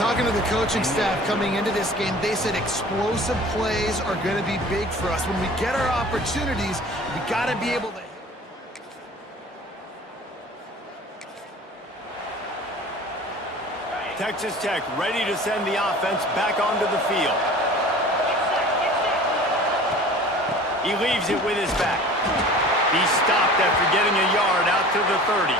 Talking to the coaching staff coming into this game, they said explosive plays are going to be big for us. When we get our opportunities, we got to be able to... Texas Tech ready to send the offense back onto the field. He leaves it with his back. He's stopped after getting a yard out to the 30.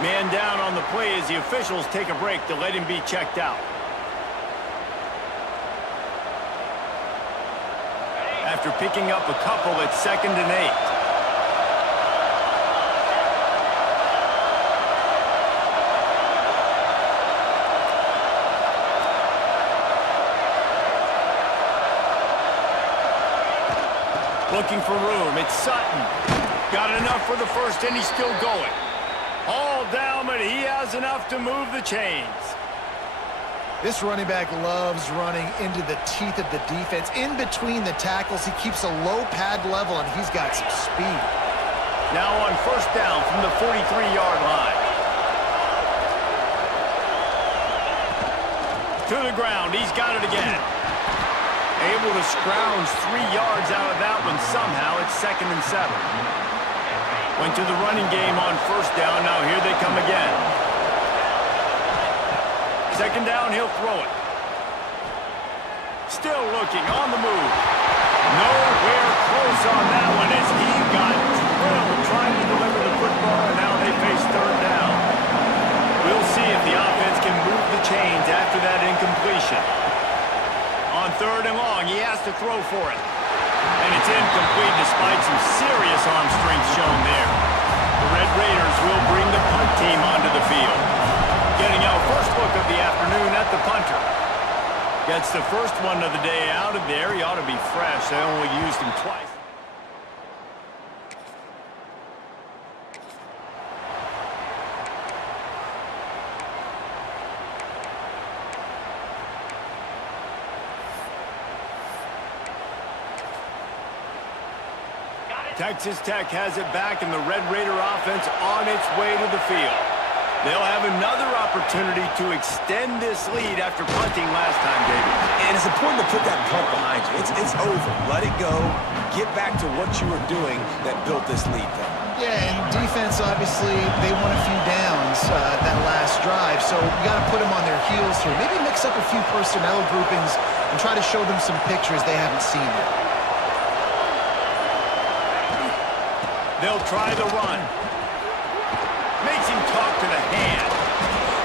Man down on the play as the officials take a break to let him be checked out. After picking up a couple at 2nd and 8. Looking for room. It's Sutton. Got enough for the first, and he's still going. All down, but he has enough to move the chains. This running back loves running into the teeth of the defense. In between the tackles, he keeps a low pad level, and he's got some speed. Now on first down from the 43-yard line. To the ground. He's got it again. Able to scrounge 3 yards out of that one somehow. It's 2nd and 7. Went to the running game on first down. Now here they come again. 2nd down, he'll throw it. Still looking on the move. Nowhere close on that one as he got drilled trying to deliver the football, and now they face 3rd down. We'll see if the offense can move the chains after that incompletion. On 3rd and long, he has to throw for it. And it's incomplete despite some serious arm strength shown there. The Red Raiders will bring the punt team onto the field. Getting our first look of the afternoon at the punter. Gets the first one of the day out of there. He ought to be fresh. They only used him twice. Texas Tech has it back, and the Red Raider offense on its way to the field. They'll have another opportunity to extend this lead after punting last time, David. And it's important to put that punt behind you. It's over. Let it go. Get back to what you were doing that built this lead, though. Yeah, and defense, obviously, they won a few downs that last drive, so you got to put them on their heels here. Maybe mix up a few personnel groupings and try to show them some pictures they haven't seen yet. They'll try the run. Makes him talk to the hand.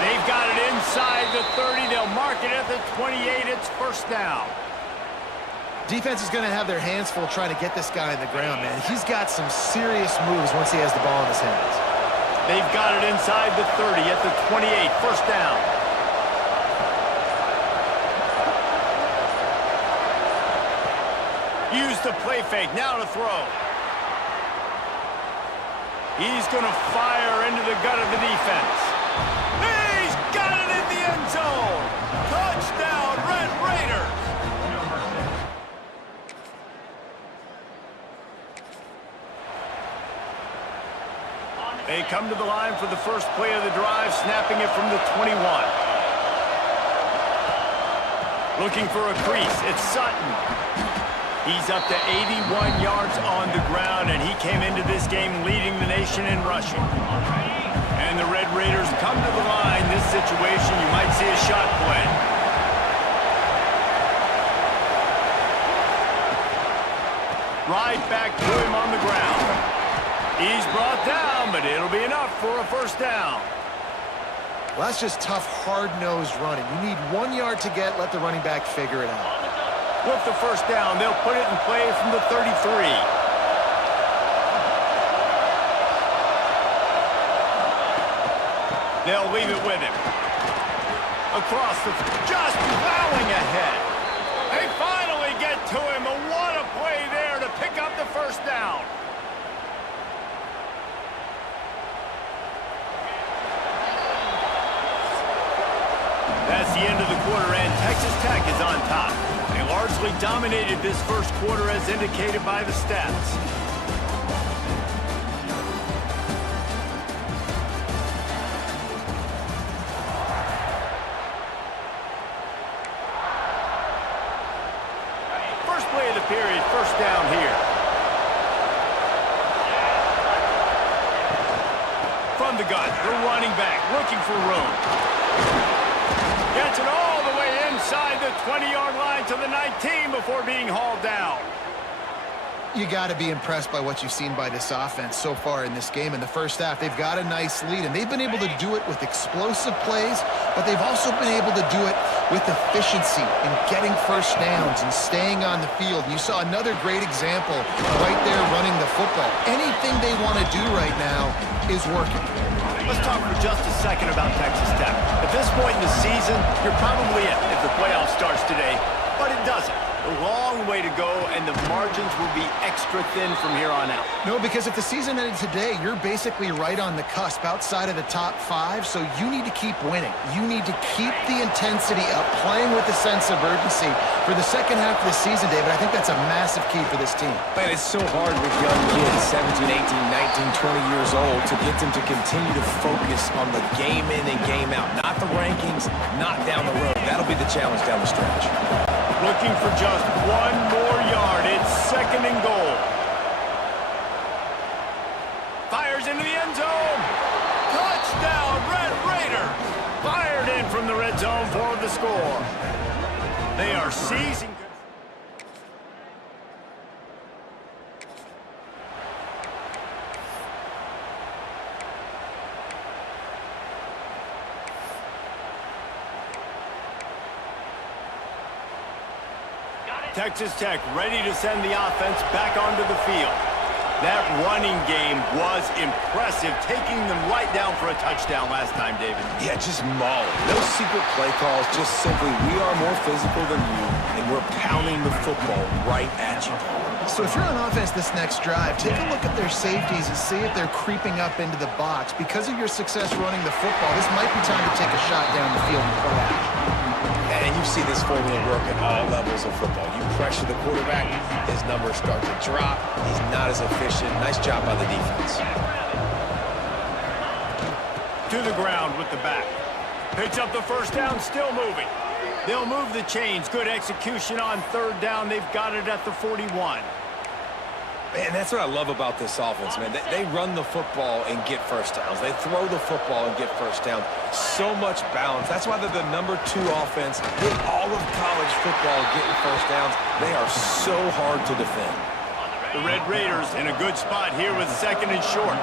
They've got it inside the 30. They'll mark it at the 28. It's first down. Defense is going to have their hands full trying to get this guy on the ground, man. He's got some serious moves once he has the ball in his hands. They've got it inside the 30 at the 28. First down. Use the play fake. Now to throw. He's going to fire into the gut of the defense. He's got it in the end zone. Touchdown, Red Raiders. They come to the line for the first play of the drive, snapping it from the 21. Looking for a crease. It's Sutton. He's up to 81 yards on the ground, and he came into this game leading the nation in rushing. And the Red Raiders come to the line. This situation, you might see a shot play. Right back to him on the ground. He's brought down, but it'll be enough for a first down. Well, that's just tough, hard-nosed running. You need 1 yard to get, let the running back figure it out. With the first down, they'll put it in play from the 33. They'll leave it with him. Across the... just plowing ahead. They finally get to him. What a play there to pick up the first down. That's the end of the quarter, and Texas Tech is on top. They largely dominated this first quarter as indicated by the stats. play of the period. First down here. From the gun, the running back looking for room. Gets it all the way inside the 20-yard line to the 19 before being hauled down. You got to be impressed by what you've seen by this offense so far in this game. In the first half, they've got a nice lead, and they've been able to do it with explosive plays, but they've also been able to do it with efficiency in getting first downs and staying on the field. You saw another great example right there running the football. Anything they want to do right now is working. Let's talk for just a second about Texas Tech. At this point in the season, you're probably in if the playoff starts today, but it doesn't. A long way to go, and the margins will be extra thin from here on out. No, because if the season ended today, you're basically right on the cusp outside of the top 5, so you need to keep winning. You need to keep the intensity up, playing with a sense of urgency for the second half of the season, David. I think that's a massive key for this team. Man, it's so hard with young kids, 17, 18, 19, 20 years old, to get them to continue to focus on the game in and game out. Not the rankings, not down the road. That'll be the challenge down the stretch. Looking for just one more yard. It's second and goal. Fires into the end zone. Touchdown, Red Raiders. Fired in from the red zone for the score. They are seizing. Texas Tech ready to send the offense back onto the field. That running game was impressive, taking them right down for a touchdown last time, David. Yeah, just mauling. No secret play calls, just simply we are more physical than you, and we're pounding the football right at you. So if you're on offense this next drive, take a look at their safeties and see if they're creeping up into the box. Because of your success running the football, this might be time to take a shot down the field and play action. And you see this formula work at all levels of football. You pressure the quarterback, his numbers start to drop. He's not as efficient. Nice job by the defense. To the ground with the back. Picks up the first down, still moving. They'll move the chains. Good execution on third down. They've got it at the 41. Man, that's what I love about this offense, man. They run the football and get first downs. They throw the football and get first downs. So much balance. That's why they're the #2 offense in all of college football getting first downs. They are so hard to defend. The Red Raiders in a good spot here with second and short.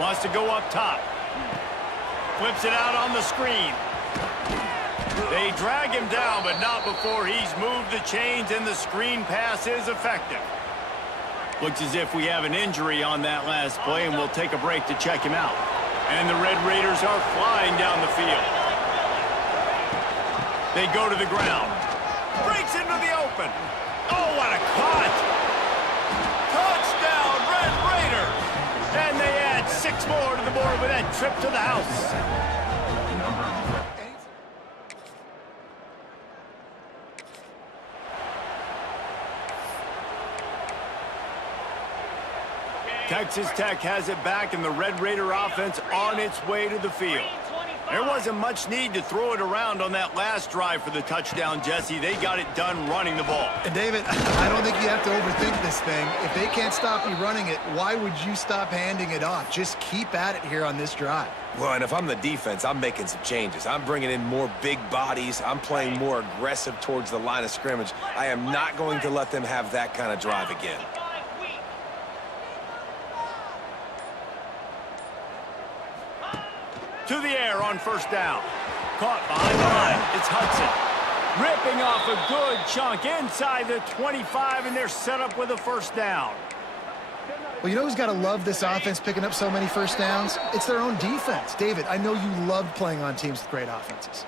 Wants to go up top. Flips it out on the screen. They drag him down, but not before he's moved the chains, and the screen pass is effective. Looks as if we have an injury on that last play, and we'll take a break to check him out. And the Red Raiders are flying down the field. They go to the ground. Breaks into the open. Oh, what a cut! Touchdown, Red Raiders! And they add 6 more to the board with that trip to the house. Texas Tech has it back, and the Red Raider offense on its way to the field. There wasn't much need to throw it around on that last drive for the touchdown, Jesse. They got it done running the ball. And David, I don't think you have to overthink this thing. If they can't stop you running it, why would you stop handing it off? Just keep at it here on this drive. Well, and if I'm the defense, I'm making some changes. I'm bringing in more big bodies. I'm playing more aggressive towards the line of scrimmage. I am not going to let them have that kind of drive again. To the air on first down. Caught behind the line. It's Hudson. Ripping off a good chunk inside the 25, and they're set up with a first down. Well, you know who's got to love this offense picking up so many first downs? It's their own defense. David, I know you love playing on teams with great offenses.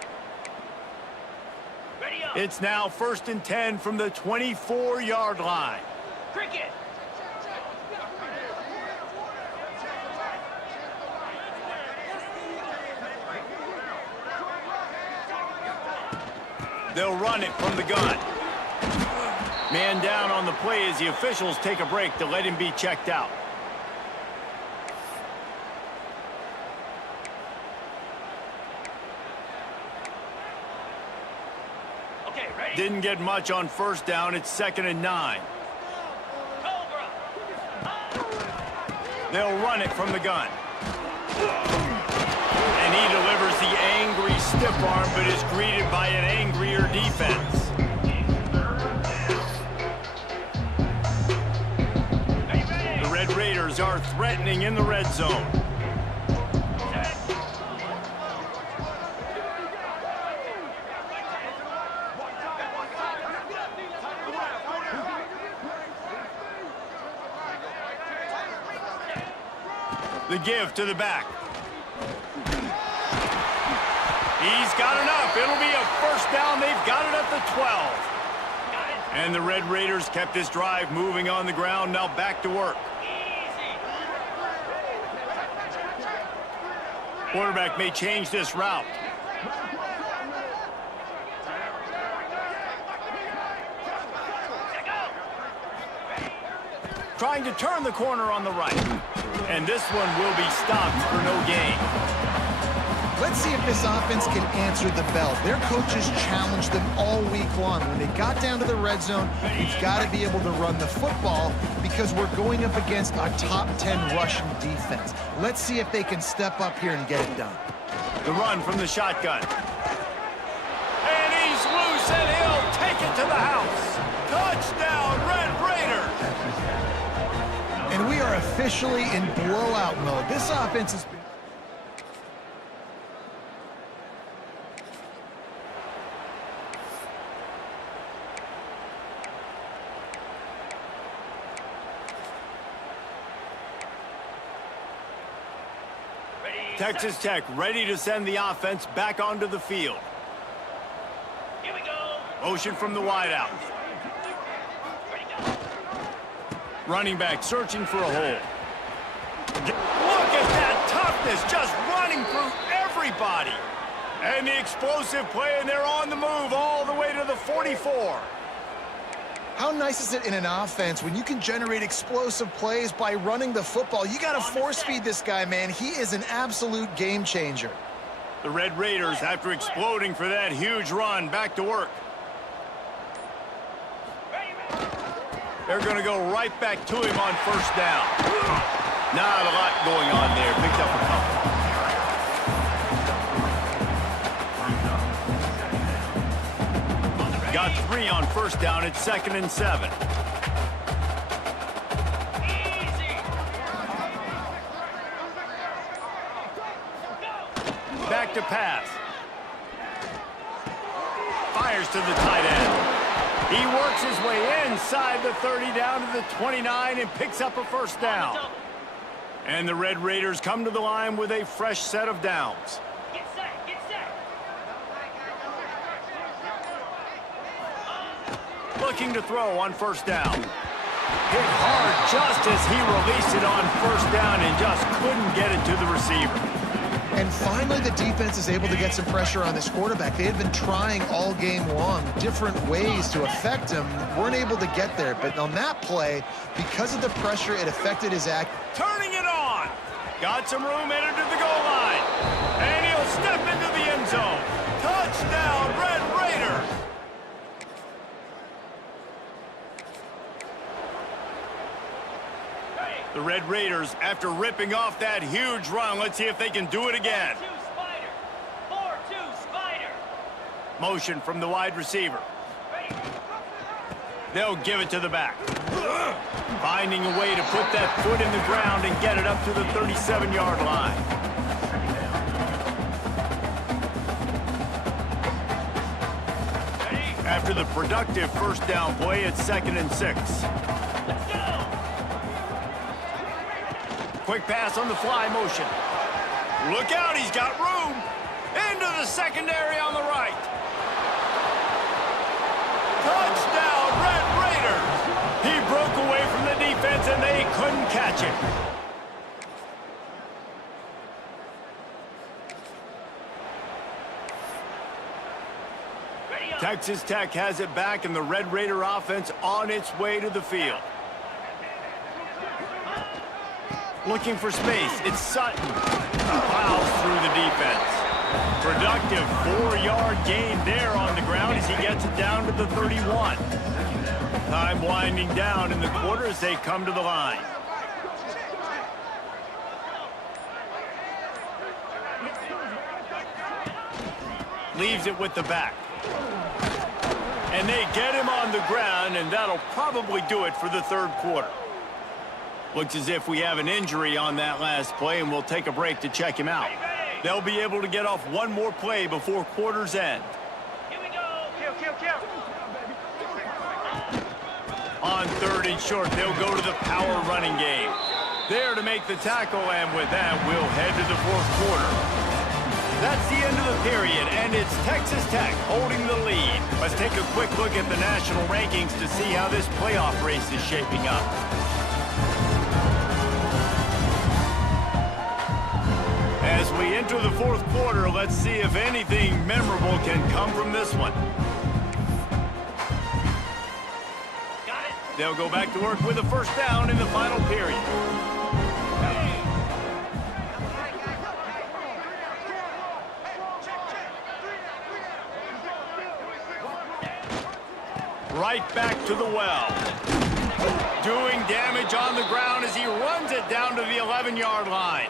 It's now 1st and 10 from the 24-yard line. Cricket. They'll run it from the gun. Man down on the play as the officials take a break to let him be checked out. Didn't get much on first down. It's 2nd and 9. They'll run it from the gun. And he delivers the angry stiff arm, but is greeted by an angrier defense. The Red Raiders are threatening in the red zone. The give to the back. He's got enough. It'll be a first down. They've got it at the 12. And the Red Raiders kept this drive moving on the ground. Now back to work. Quarterback may change this route. Trying to turn the corner on the right. And this one will be stopped for no gain. Let's see if this offense can answer the bell. Their coaches challenged them all week long. When they got down to the red zone, you've got to be able to run the football because we're going up against a top 10 Russian defense. Let's see if they can step up here and get it done. The run from the shotgun. And he's loose, and he'll take it to the house. Touchdown, Red Raiders! And we are officially in blowout mode. This offense has been... Texas Tech ready to send the offense back onto the field. Here we go. Motion from the wideout. Running back searching for a hole. Look at that toughness, just running through everybody. And the explosive play, and they're on the move all the way to the 44. How nice is it in an offense when you can generate explosive plays by running the football? You got to force feed this guy, man. He is an absolute game changer. The Red Raiders, after exploding for that huge run, back to work. They're going to go right back to him on first down. Not a lot going on there. Picked up a couple. Got 3 on first down. It's 2nd and 7. Back to pass. Fires to the tight end. He works his way inside the 30 down to the 29 and picks up a first down. And the Red Raiders come to the line with a fresh set of downs. Get set, get set. Looking to throw on first down. Hit hard just as he released it on first down and just couldn't get it to the receiver. And finally, the defense is able to get some pressure on this quarterback. They had been trying all game long different ways to affect him. Weren't able to get there. But on that play, because of the pressure, it affected his act. Turning it on. Got some room, entered to the goal line. And he'll step into the end zone. Touchdown, Red Raiders. The Red Raiders, after ripping off that huge run, let's see if they can do it again. 4-2 Spider. 4-2 Spider. Motion from the wide receiver. They'll give it to the back. Finding a way to put that foot in the ground and get it up to the 37-yard line. After the productive first down play, it's 2nd and 6. Let's go. Quick pass on the fly motion. Look out, he's got room. Into the secondary on the right. Touchdown, Red Raiders. He broke away from the defense and they couldn't catch him. Texas Tech has it back and the Red Raider offense on its way to the field. Looking for space. It's Sutton. Plows through the defense. Productive 4-yard gain there on the ground as he gets it down to the 31. Time winding down in the quarter as they come to the line. Leaves it with the back. And they get him on the ground, and that'll probably do it for the third quarter. Looks as if we have an injury on that last play, and we'll take a break to check him out. They'll be able to get off one more play before quarter's end. Here we go. Kill. On third and short, they'll go to the power running game. There to make the tackle, and with that, we'll head to the fourth quarter. That's the end of the period, and it's Texas Tech holding the lead. Let's take a quick look at the national rankings to see how this playoff race is shaping up. As we enter the fourth quarter, let's see if anything memorable can come from this one. Got it. They'll go back to work with a first down in the final period. Right back to the well. Doing damage on the ground as he runs it down to the 11-yard line.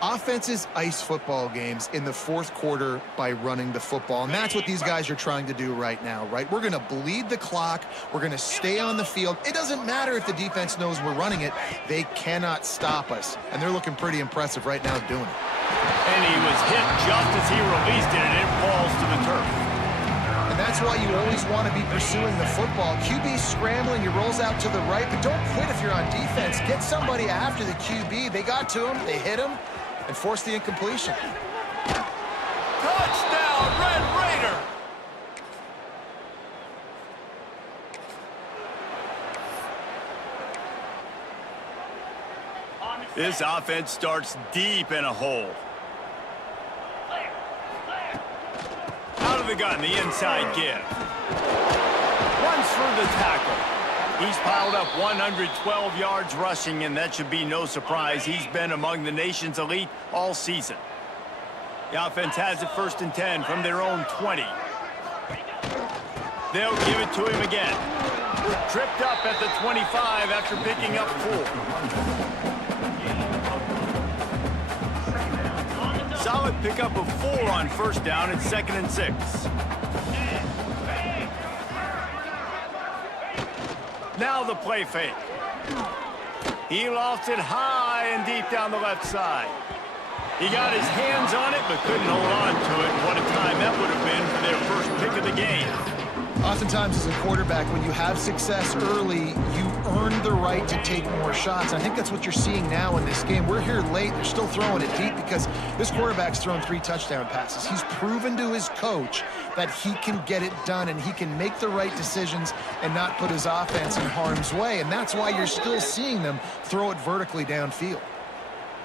Offenses ice football games in the fourth quarter by running the football, and that's what these guys are trying to do right now, right? We're going to bleed the clock. We're going to stay on the field. It doesn't matter if the defense knows we're running it. They cannot stop us, and they're looking pretty impressive right now doing it. And he was hit just as he released it, and it falls to the turf. And that's why you always want to be pursuing the football. QB's scrambling, he rolls out to the right, but don't quit if you're on defense. Get somebody after the QB. They got to him, they hit him, and forced the incompletion. Touchdown, Red Raider! This offense starts deep in a hole. Out of the gun, the inside give. Runs through the tackle. He's piled up 112 yards rushing, and that should be no surprise. He's been among the nation's elite all season. The offense has it first and 10 from their own 20. They'll give it to him again. Tripped up at the 25 after picking up 4. Solid pickup of 4 on first down at 2nd and 6. Now the play fake. He lofts it high and deep down the left side. He got his hands on it but couldn't hold on to it. What a time that would have been for their first pick of the game. Oftentimes as a quarterback, when you have success early, you earn the right to take more shots. I think that's what you're seeing now in this game. We're here late. They're still throwing it deep because this quarterback's thrown 3 touchdown passes. He's proven to his coach that he can get it done and he can make the right decisions and not put his offense in harm's way. And that's why you're still seeing them throw it vertically downfield.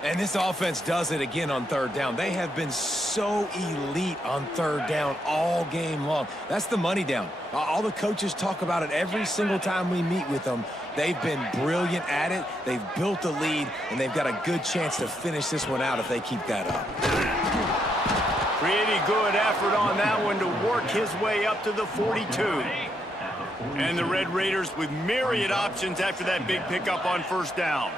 And this offense does it again on third down. They have been so elite on third down all game long. That's the money down. All the coaches talk about it every single time we meet with them. They've been brilliant at it. They've built the lead, and they've got a good chance to finish this one out if they keep that up. Pretty good effort on that one to work his way up to the 42. And the Red Raiders with myriad options after that big pickup on first down.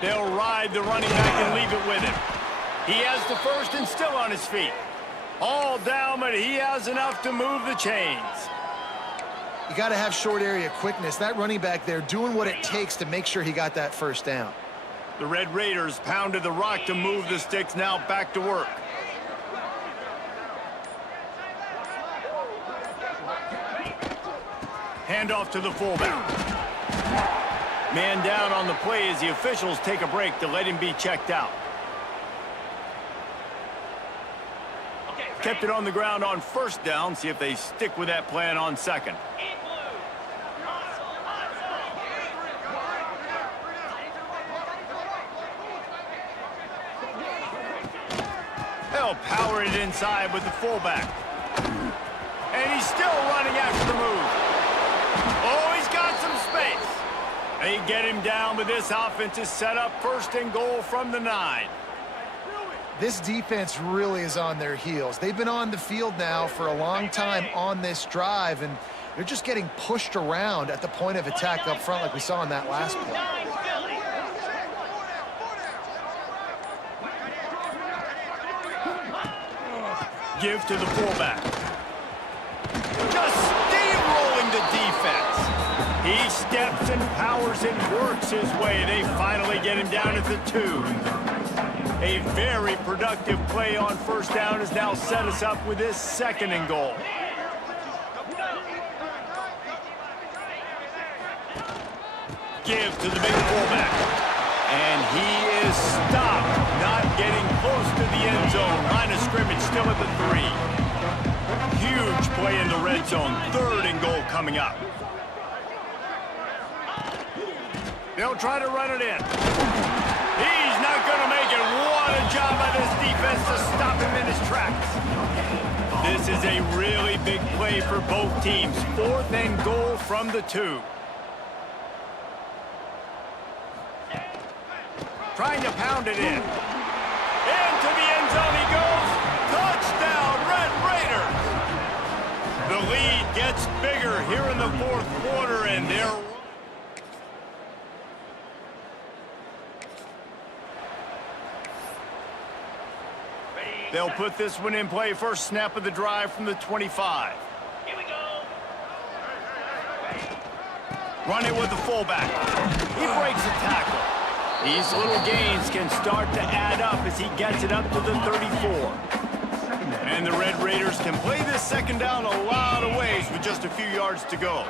They'll ride the running back and leave it with him. He has the first and still on his feet. All down, but he has enough to move the chains. You got to have short area quickness. That running back there doing what it takes to make sure he got that first down. The Red Raiders pounded the rock to move the sticks, now back to work. Handoff to the fullback. Man down on the play as the officials take a break to let him be checked out. Kept it on the ground on first down. See if they stick with that plan on second. They'll power it inside with the fullback. And he's still running after the move. They get him down, but this offense is set up 1st and goal from the 9. This defense really is on their heels. They've been on the field now for a long time on this drive, and they're just getting pushed around at the point of attack up front like we saw in that last play. Give to the fullback. Just steamrolling the defense. He steps and powers and works his way. They finally get him down at the 2. A very productive play on 1st down has now set us up with this 2nd and goal. Give to the big fullback. And he is stopped, not getting close to the end zone. Line of scrimmage still at the 3. Huge play in the red zone. 3rd and goal coming up. They'll try to run it in. He's not going to make it. What a job by this defense to stop him in his tracks. This is a really big play for both teams. 4th and goal from the 2. Trying to pound it in. Into the end zone he goes. Touchdown, Red Raiders. The lead gets bigger here in the 4th quarter, and they'll put this one in play. 1st snap of the drive from the 25. Here we go. Run it with the fullback. He breaks a tackle. These little gains can start to add up as he gets it up to the 34. And the Red Raiders can play this 2nd down a lot of ways with just a few yards to go.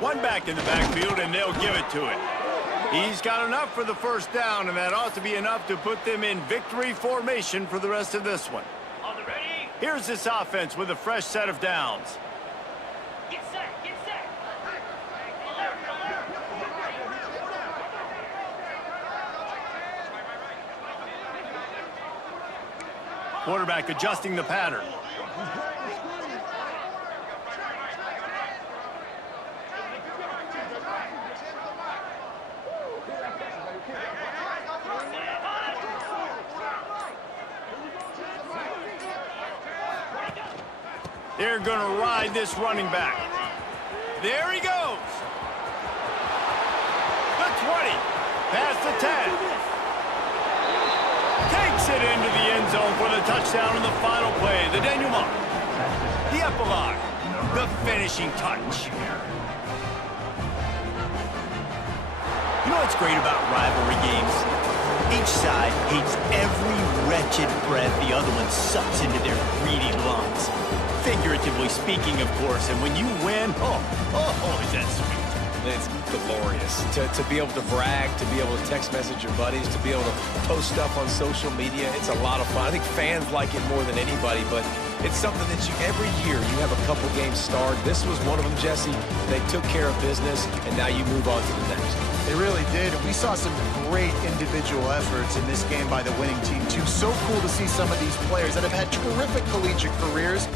One back in the backfield, and they'll give it to it. He's got enough for the 1st down, and that ought to be enough to put them in victory formation for the rest of this one. On the ready. Here's this offense with a fresh set of downs. Get set. Get set. Quarterback adjusting the pattern. They're going to ride this running back. There he goes. The 20. Past the 10. Takes it into the end zone for the touchdown in the final play. The denouement. The epilogue. The finishing touch. You know what's great about rivalry games? Each side hates every wretched breath the other one sucks into their greedy lungs. Figuratively speaking, of course, and when you win, oh, is that sweet. It's glorious to be able to brag, to be able to text message your buddies, to be able to post stuff on social media. It's a lot of fun. I think fans like it more than anybody, but it's something that every year you have a couple games starred. This was one of them, Jesse. They took care of business, and now you move on to the next. They really did. We saw some great individual efforts in this game by the winning team, too. So cool to see some of these players that have had terrific collegiate careers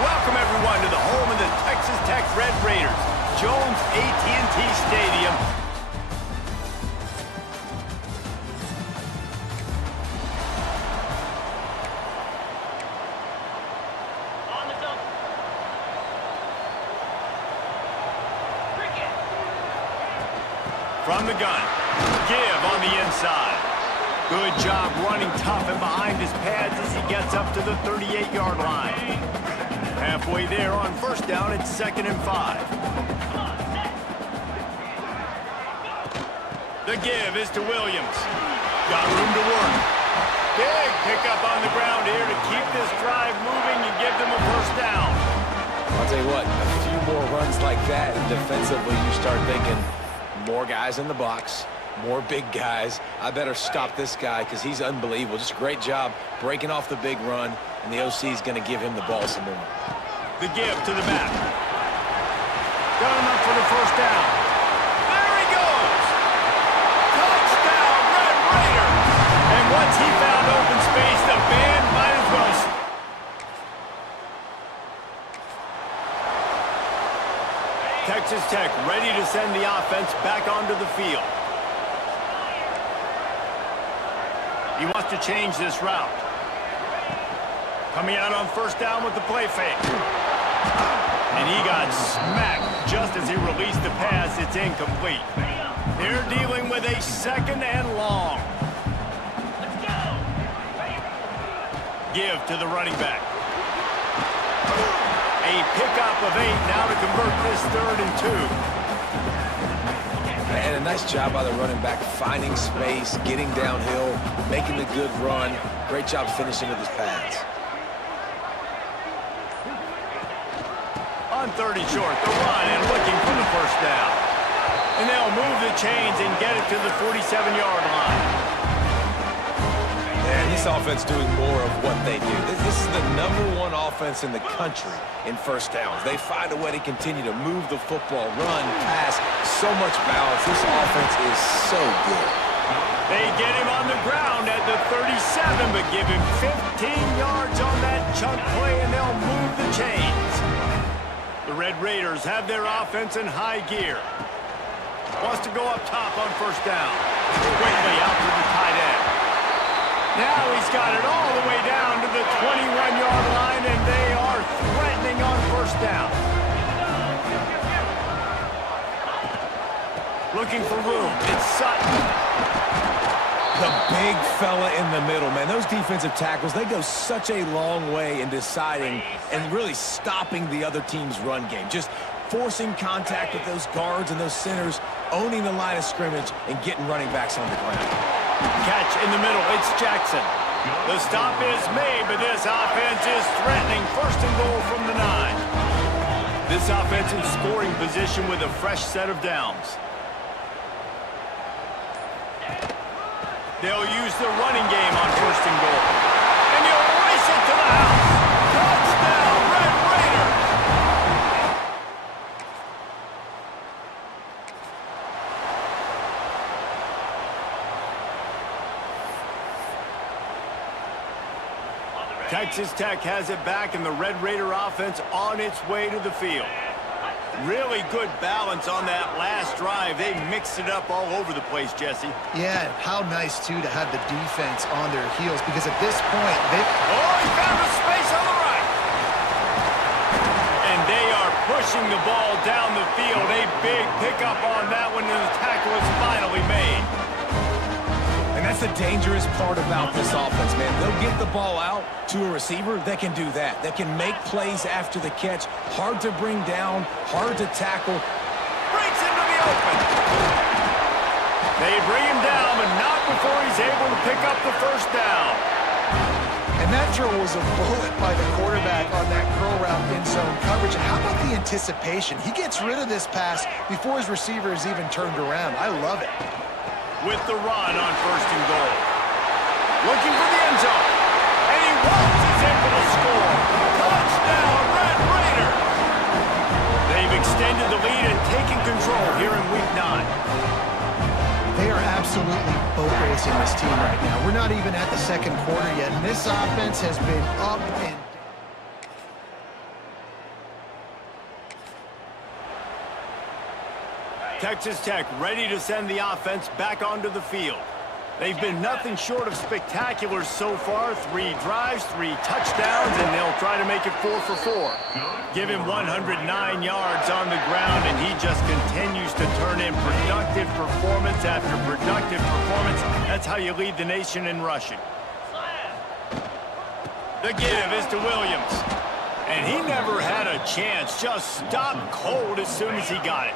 Welcome, everyone, to the home of the Texas Tech Red Raiders, Jones AT&T Stadium. On the double. Cricket. From the gun, give on the inside. Good job running tough and behind his pads as he gets up to the 38-yard line. Halfway there on first down, it's 2nd and 5. The give is to Williams. Got room to work. Big pickup on the ground here to keep this drive moving and give them a first down. I'll tell you what, a few more runs like that, and defensively you start thinking more guys in the box, more big guys. I better stop this guy because he's unbelievable. Just a great job breaking off the big run, and the OC is going to give him the ball some more. The give to the back. Got him up for the first down. There he goes! Touchdown, Red Raiders! And once he found open space, the band might as well. Texas Tech ready to send the offense back onto the field. He wants to change this route. Coming out on first down with the play fake. And he got smacked just as he released the pass. It's incomplete. They're dealing with a 2nd and long. Give to the running back. A pickup of 8 now to convert this 3rd and 2. And a nice job by the running back, finding space, getting downhill, making the good run. Great job finishing with his pads. On 30 short, the run and looking for the first down. And they'll move the chains and get it to the 47-yard line. And this offense doing more of what they do. This is the #1 offense in the country in first downs. They find a way to continue to move the football, run, pass, so much balance. This offense is so good. They get him on the ground at the 37, but give him 15 yards on that chunk play, and they'll move the chains. The Red Raiders have their offense in high gear. Wants to go up top on first down. Quickly out to the tight end. Now he's got it all the way down to the 21-yard line, and they are threatening on first down. Looking for room. It's Sutton. The big fella in the middle, man. Those defensive tackles, they go such a long way in deciding and really stopping the other team's run game. Just forcing contact with those guards and those centers, owning the line of scrimmage, and getting running backs on the ground. Catch in the middle. It's Jackson. The stop is made, but this offense is threatening. 1st and goal from the 9. This offense in scoring position with a fresh set of downs. They'll use the running game on 1st and goal. And you'll race it to the house. Touchdown, Red Raiders! Texas Tech has it back, and the Red Raider offense on its way to the field. Really good balance on that last drive. They mixed it up all over the place, Jesse. Yeah, how nice, too, to have the defense on their heels, because at this point, they... Oh, he found a space on the right. And they are pushing the ball down the field. A big pickup on that one, and the tackle is finally made. And that's the dangerous part about this offense, man. They'll get the ball out to a receiver. They can do that. They can make plays after the catch. Hard to bring down, hard to tackle. Breaks into the open. They bring him down, but not before he's able to pick up the first down. And that throw was a bullet by the quarterback on that curl route in zone coverage. And how about the anticipation? He gets rid of this pass before his receiver is even turned around. I love it. With the run on 1st and goal. Looking for the end zone. And he waltzes in for the score. Touchdown, Red Raiders! They've extended the lead and taken control here in Week 9. They are absolutely boat racing this team right now. We're not even at the 2nd quarter yet, and this offense has been up and Texas Tech ready to send the offense back onto the field. They've been nothing short of spectacular so far. 3 drives, 3 touchdowns, and they'll try to make it 4 for 4. Give him 109 yards on the ground, and he just continues to turn in productive performance after productive performance. That's how you lead the nation in rushing. The give is to Williams. And And he never had a chance. Just stopped cold as soon as he got it.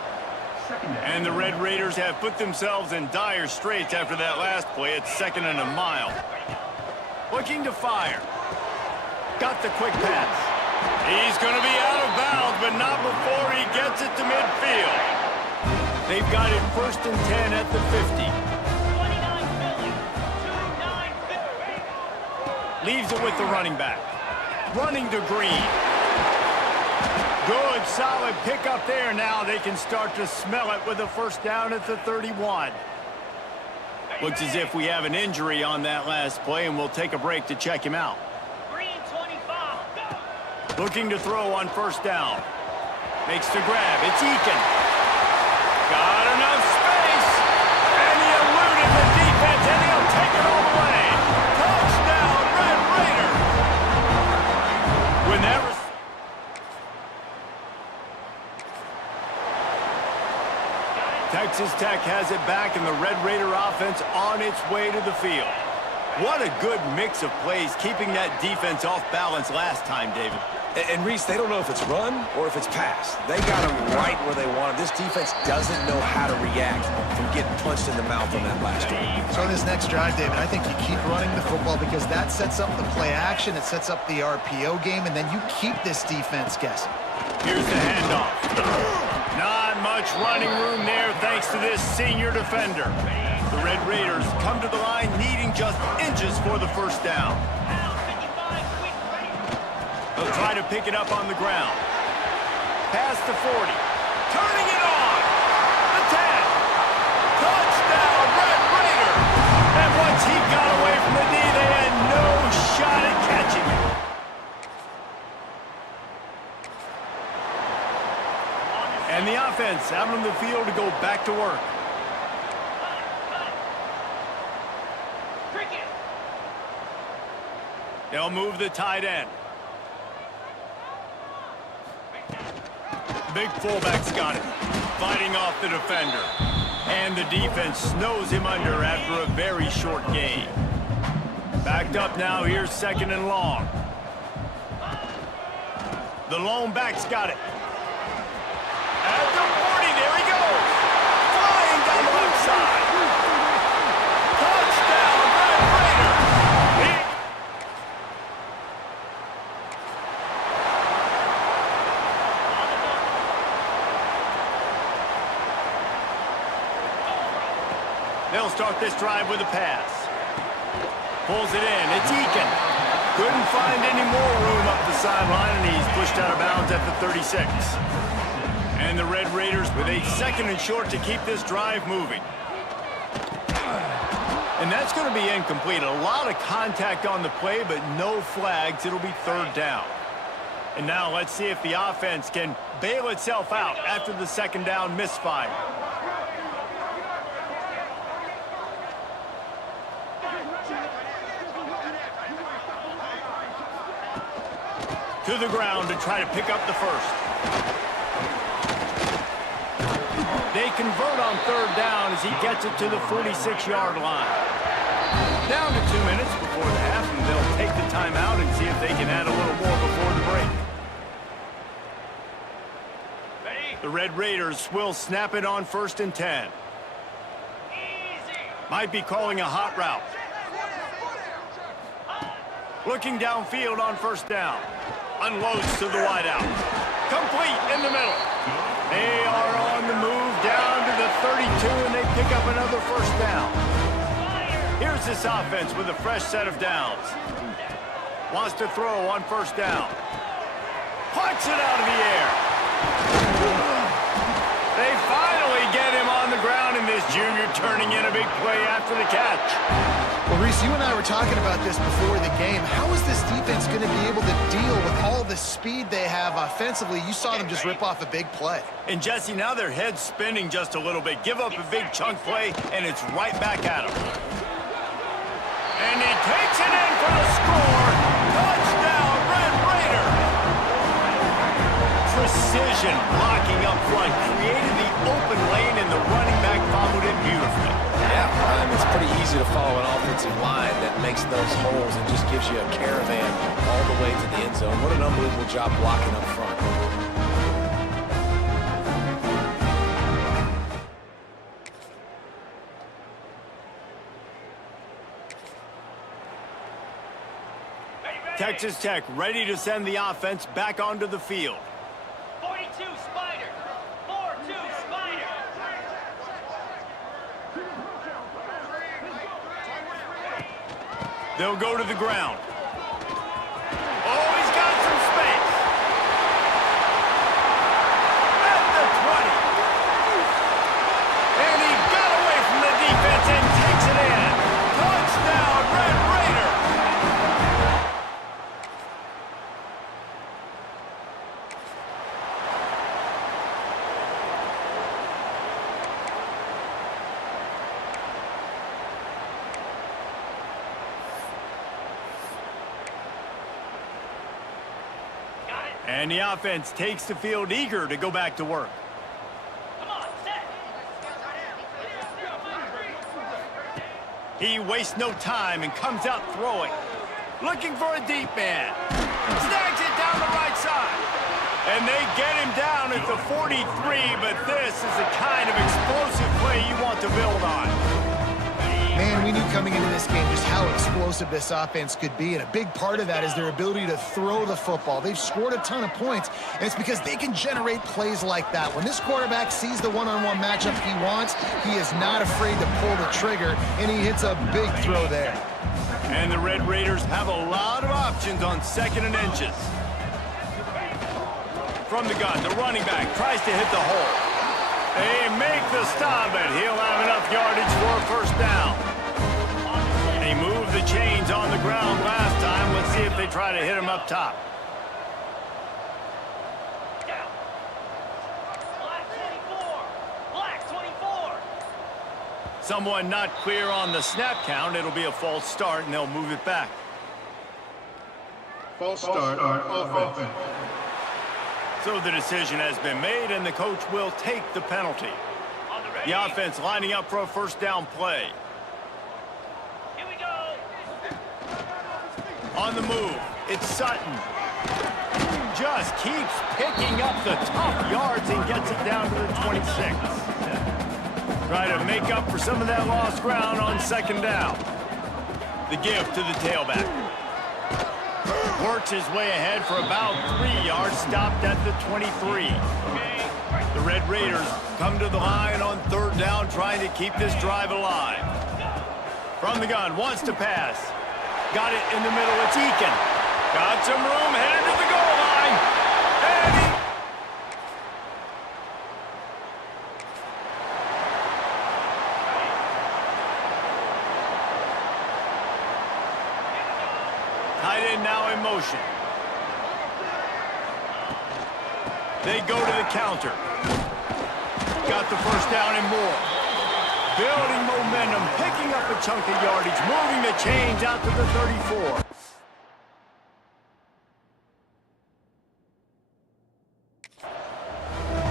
And the Red Raiders have put themselves in dire straits after that last play. It's 2nd and a mile. Looking to fire. Got the quick pass. He's going to be out of bounds, but not before he gets it to midfield. They've got it 1st and 10 at the 50. 29-50. Leaves it with the running back. Running to Green. Good, solid pickup there. Now they can start to smell it with a 1st down at the 31. Looks as if we have an injury on that last play, and we'll take a break to check him out. Green 25. Looking to throw on 1st down. Makes the grab. It's Eakin. Got enough space. And he eluded the defense, and he'll take it all the way. Touchdown, Red Raiders. When that was... Texas Tech has it back, and the Red Raider offense on its way to the field. What a good mix of plays, keeping that defense off balance last time, David. And Reese, they don't know if it's run or if it's pass. They got them right where they want them. This defense doesn't know how to react from getting punched in the mouth on that last drive. So on this next drive, David, I think you keep running the football because that sets up the play action, it sets up the RPO game, and then you keep this defense guessing. Here's the handoff. Not much running room there thanks to this senior defender. The Red Raiders come to the line needing just inches for the 1st down. They'll try to pick it up on the ground. Past the 40. Turning it on. The 10. Touchdown, Red Raiders. And once he got away from the knee, they had no shot at catching him. And the offense out on the field to go back to work. They'll move the tight end. Big fullback's got it. Fighting off the defender. And the defense snows him under after a very short gain. Backed up now, here's 2nd and long. The lone back's got it. At the 40, there he goes. Flying down the left side. Touchdown, Red Raiders. They'll start this drive with a pass. Pulls it in. It's Eakin. Couldn't find any more room up the sideline, and he's pushed out of bounds at the 36. And the Red Raiders with a 2nd and short to keep this drive moving. And that's going to be incomplete. A lot of contact on the play, but no flags. It'll be 3rd down. And now let's see if the offense can bail itself out after the 2nd down misfire. To the ground to try to pick up the 1st. They convert on 3rd down as he gets it to the 46-yard line. Down to 2 minutes before the half, and they'll take the timeout and see if they can add a little more before the break. Ready? The Red Raiders will snap it on 1st and 10. Easy. Might be calling a hot route. Looking downfield on 1st down. Unloads to the wideout. Complete in the middle. They are on the move down to the 32, and they pick up another 1st down. Here's this offense with a fresh set of downs. Wants to throw on 1st down. Punch it out of the air. They finally get him on the ground, and this junior turning in a big play after the catch. Well, Reese, you and I were talking about this before the game. How is this defense going to be able to deal with all the speed they have offensively? You saw them just rip off a big play. And, Jesse, now their head's spinning just a little bit. Give up a big chunk play, and it's right back at them. And he takes it in for the score. Touchdown, Red Raiders. Precision position, blocking up front, created the open lane, and the running back followed it beautifully. Yeah, it's pretty easy to follow an offensive line that makes those holes and just gives you a caravan all the way to the end zone. What an unbelievable job blocking up front. Texas Tech ready to send the offense back onto the field. 42 Spider. 4-2 Spider. They'll go to the ground. Oh, he's got some space. At the 20. And he got away from the defense and takes it in. Touchdown, Red Raider. And the offense takes the field eager to go back to work. Come on, set. He wastes no time and comes out throwing. Looking for a deep man. Snags it down the right side. And they get him down at the 43, but this is the kind of explosive play you want to build on. Man, we knew coming into this game just how explosive this offense could be, and a big part of that is their ability to throw the football. They've scored a ton of points, and it's because they can generate plays like that. When this quarterback sees the one-on-one matchup he wants, he is not afraid to pull the trigger, and he hits a big throw there. And the Red Raiders have a lot of options on 2nd and inches. From the gun, the running back tries to hit the hole. They make the stop, but he'll have enough yardage for a first down. They moved the chains on the ground last time. Let's see if they try to hit him up top. Black 24. Black 24. Someone not clear on the snap count. It'll be a false start, and they'll move it back. False start on offense. So the decision has been made, and the coach will take the penalty. The offense lining up for a first down play. Here we go. On the move, it's Sutton. Just keeps picking up the tough yards and gets it down to the 26. Try to make up for some of that lost ground on 2nd down. The give to the tailback. Works his way ahead for about 3 yards, stopped at the 23. The Red Raiders come to the line on 3rd down, trying to keep this drive alive. From the gun, wants to pass. Got it in the middle, it's Eakin. Got some room, headed to the goal line. And he... Tight end now in motion. They go to the counter. Got the first down and more. Building momentum, picking up a chunk of yardage, moving the chains out to the 34.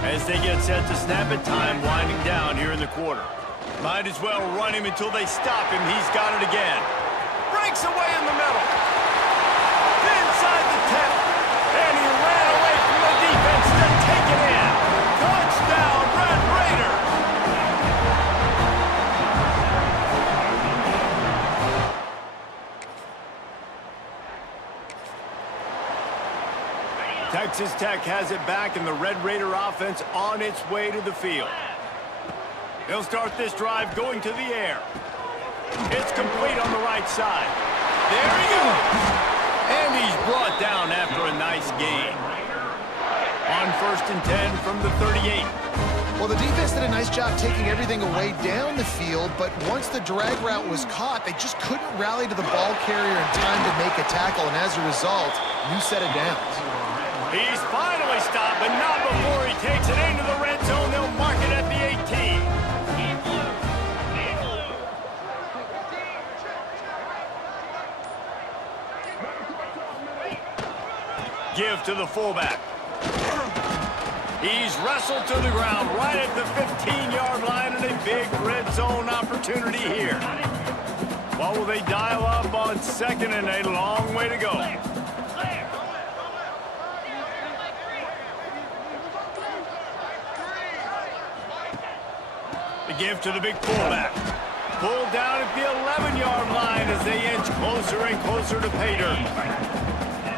As they get set to snap it, time winding down here in the quarter. Might as well run him until they stop him. He's got it again. Breaks away in the middle. Inside the 10. And he ran away from the defense to take it in. Touchdown, Red Raiders. Texas Tech has it back, and the Red Raider offense on its way to the field. They'll start this drive going to the air. It's complete on the right side. There he goes. And he's brought down after a nice gain. On 1st and 10 from the 38. Well, the defense did a nice job taking everything away down the field, but once the drag route was caught, they just couldn't rally to the ball carrier in time to make a tackle, and as a result, new set of downs. He's finally stopped, but not before he takes it into the red zone. They'll mark it at the 18. In blue. In blue. Give to the fullback. He's wrestled to the ground right at the 15-yard line and a big red zone opportunity here. What will they dial up on second and a long way to go? The give to the big fullback. Pulled down at the 11-yard line as they inch closer and closer to pay dirt.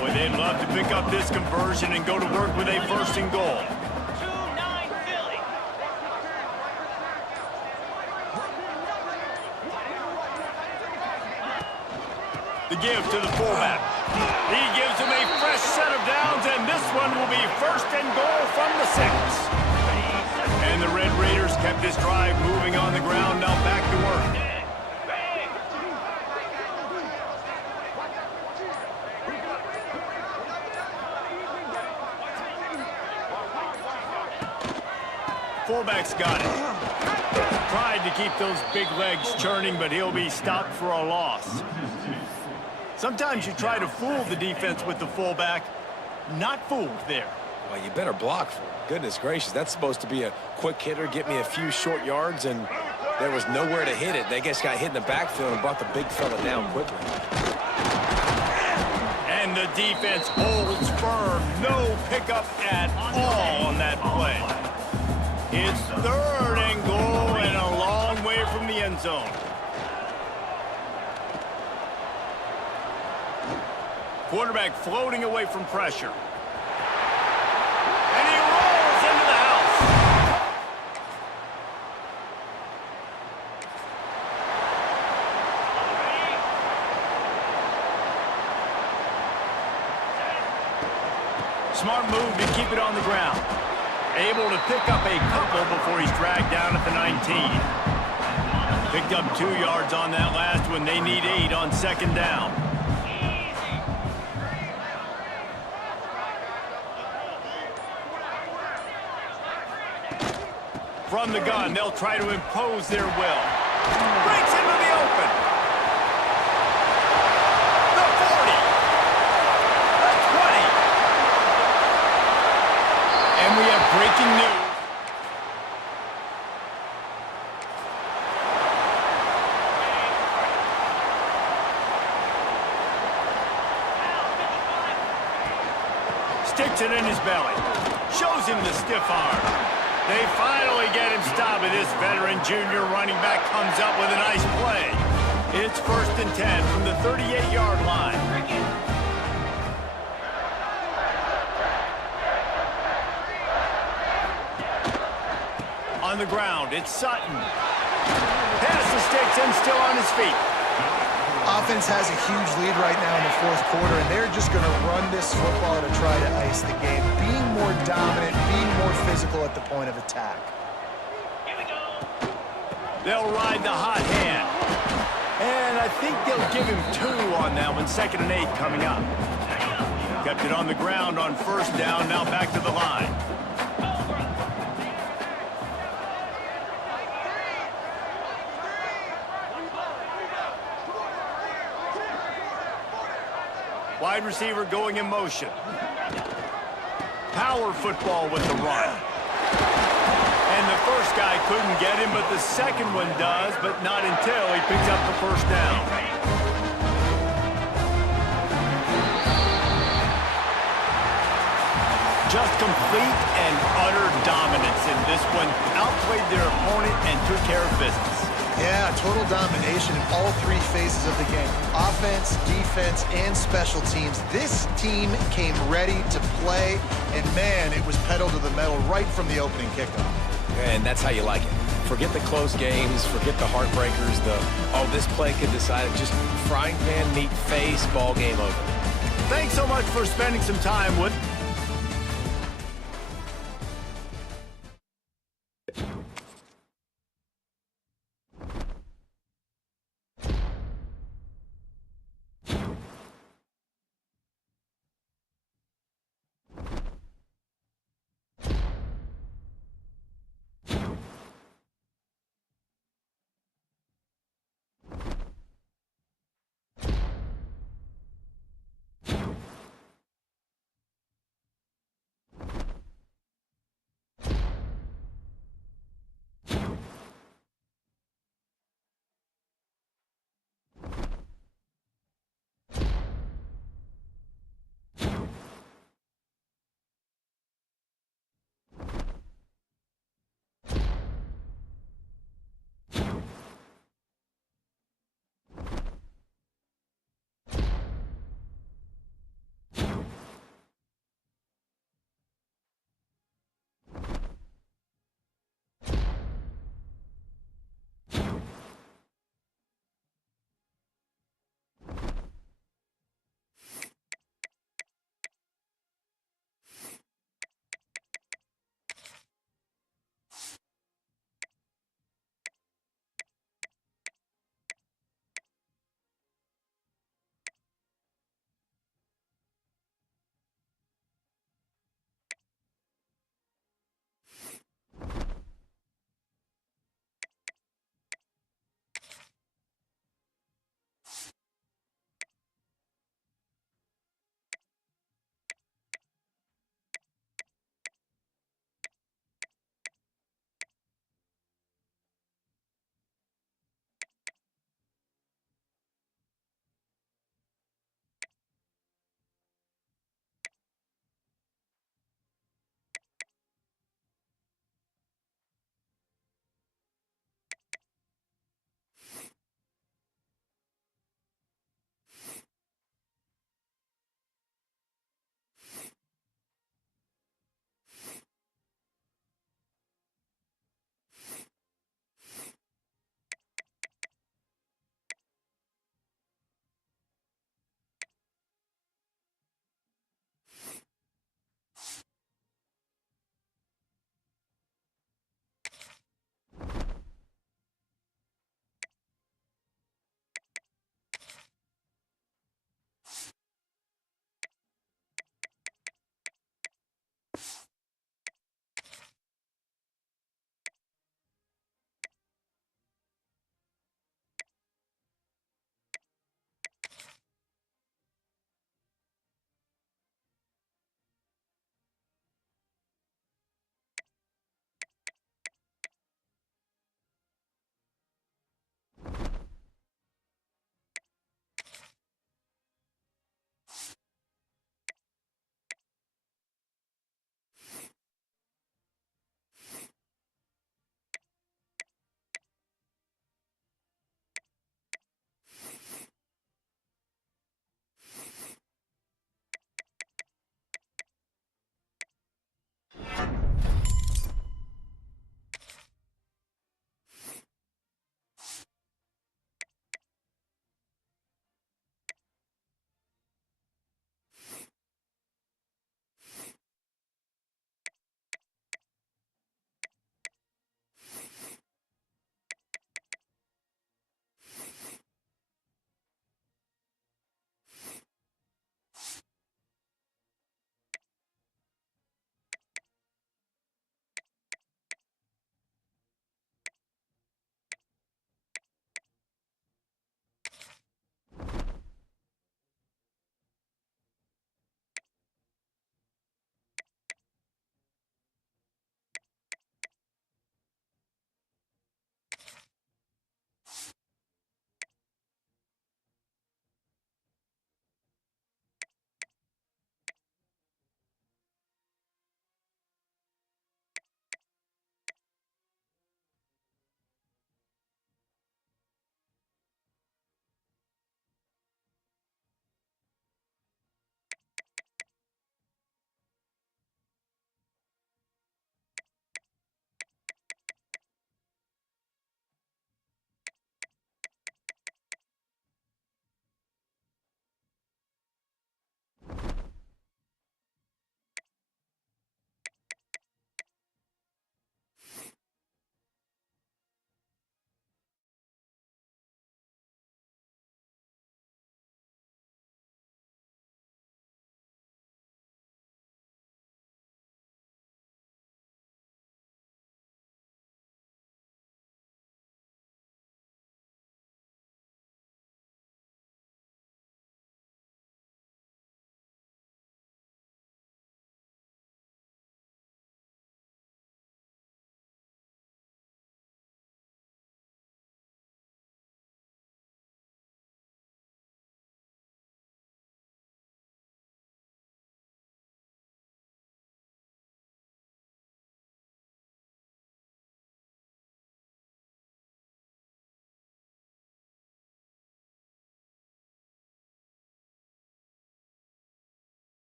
Boy, they'd love to pick up this conversion and go to work with a first and goal. 2-9 Philly. The give to the fullback. He gives him a fresh set of downs, and this one will be first and goal from the 6. And the Red Raiders kept this drive moving on the ground. Now back to work. Fullback's got it. Tried to keep those big legs churning, but he'll be stopped for a loss. Sometimes you try to fool the defense with the fullback. Not fooled there. Well, you better block for it. Goodness gracious, that's supposed to be a quick hitter, get me a few short yards, and there was nowhere to hit it. They just got hit in the backfield and brought the big fella down quickly. And the defense holds firm. No pickup at all on that play. It's third and goal and a long way from the end zone. Quarterback floating away from pressure. And he rolls into the house. Smart move to keep it on the ground. Able to pick up a couple before he's dragged down at the 19. Picked up 2 yards on that last one. They need 8 on second down. From the gun, they'll try to impose their will. Breaks into the open. The 40. The 20. And we have breaking news. Sticks it in his belly. Shows him the stiff arm. They finally get him stopped, and this veteran junior running back comes up with a nice play. It's first and 10 from the 38-yard line. On the ground, it's Sutton. Pass the sticks and still on his feet. Offense has a huge lead right now in the fourth quarter, and they're just going to run this football to try to ice the game. Being more dominant, being more physical at the point of attack. Here we go. They'll ride the hot hand. And I think they'll give him 2 on that one. Second and 8 coming up. Kept it on the ground on first down. Now back to the line. Wide receiver going in motion. Power football with the run. And the first guy couldn't get him, but the second one does, but not until he picks up the first down. Just complete and utter dominance in this one. Outplayed their opponent and took care of business. Yeah, total domination in all 3 phases of the game. Offense, defense, and special teams. This team came ready to play, and man, it was pedal to the metal right from the opening kickoff. And that's how you like it. Forget the close games, forget the heartbreakers, this play could decide it. Just frying pan, meat face, ball game over. Thanks so much for spending some time with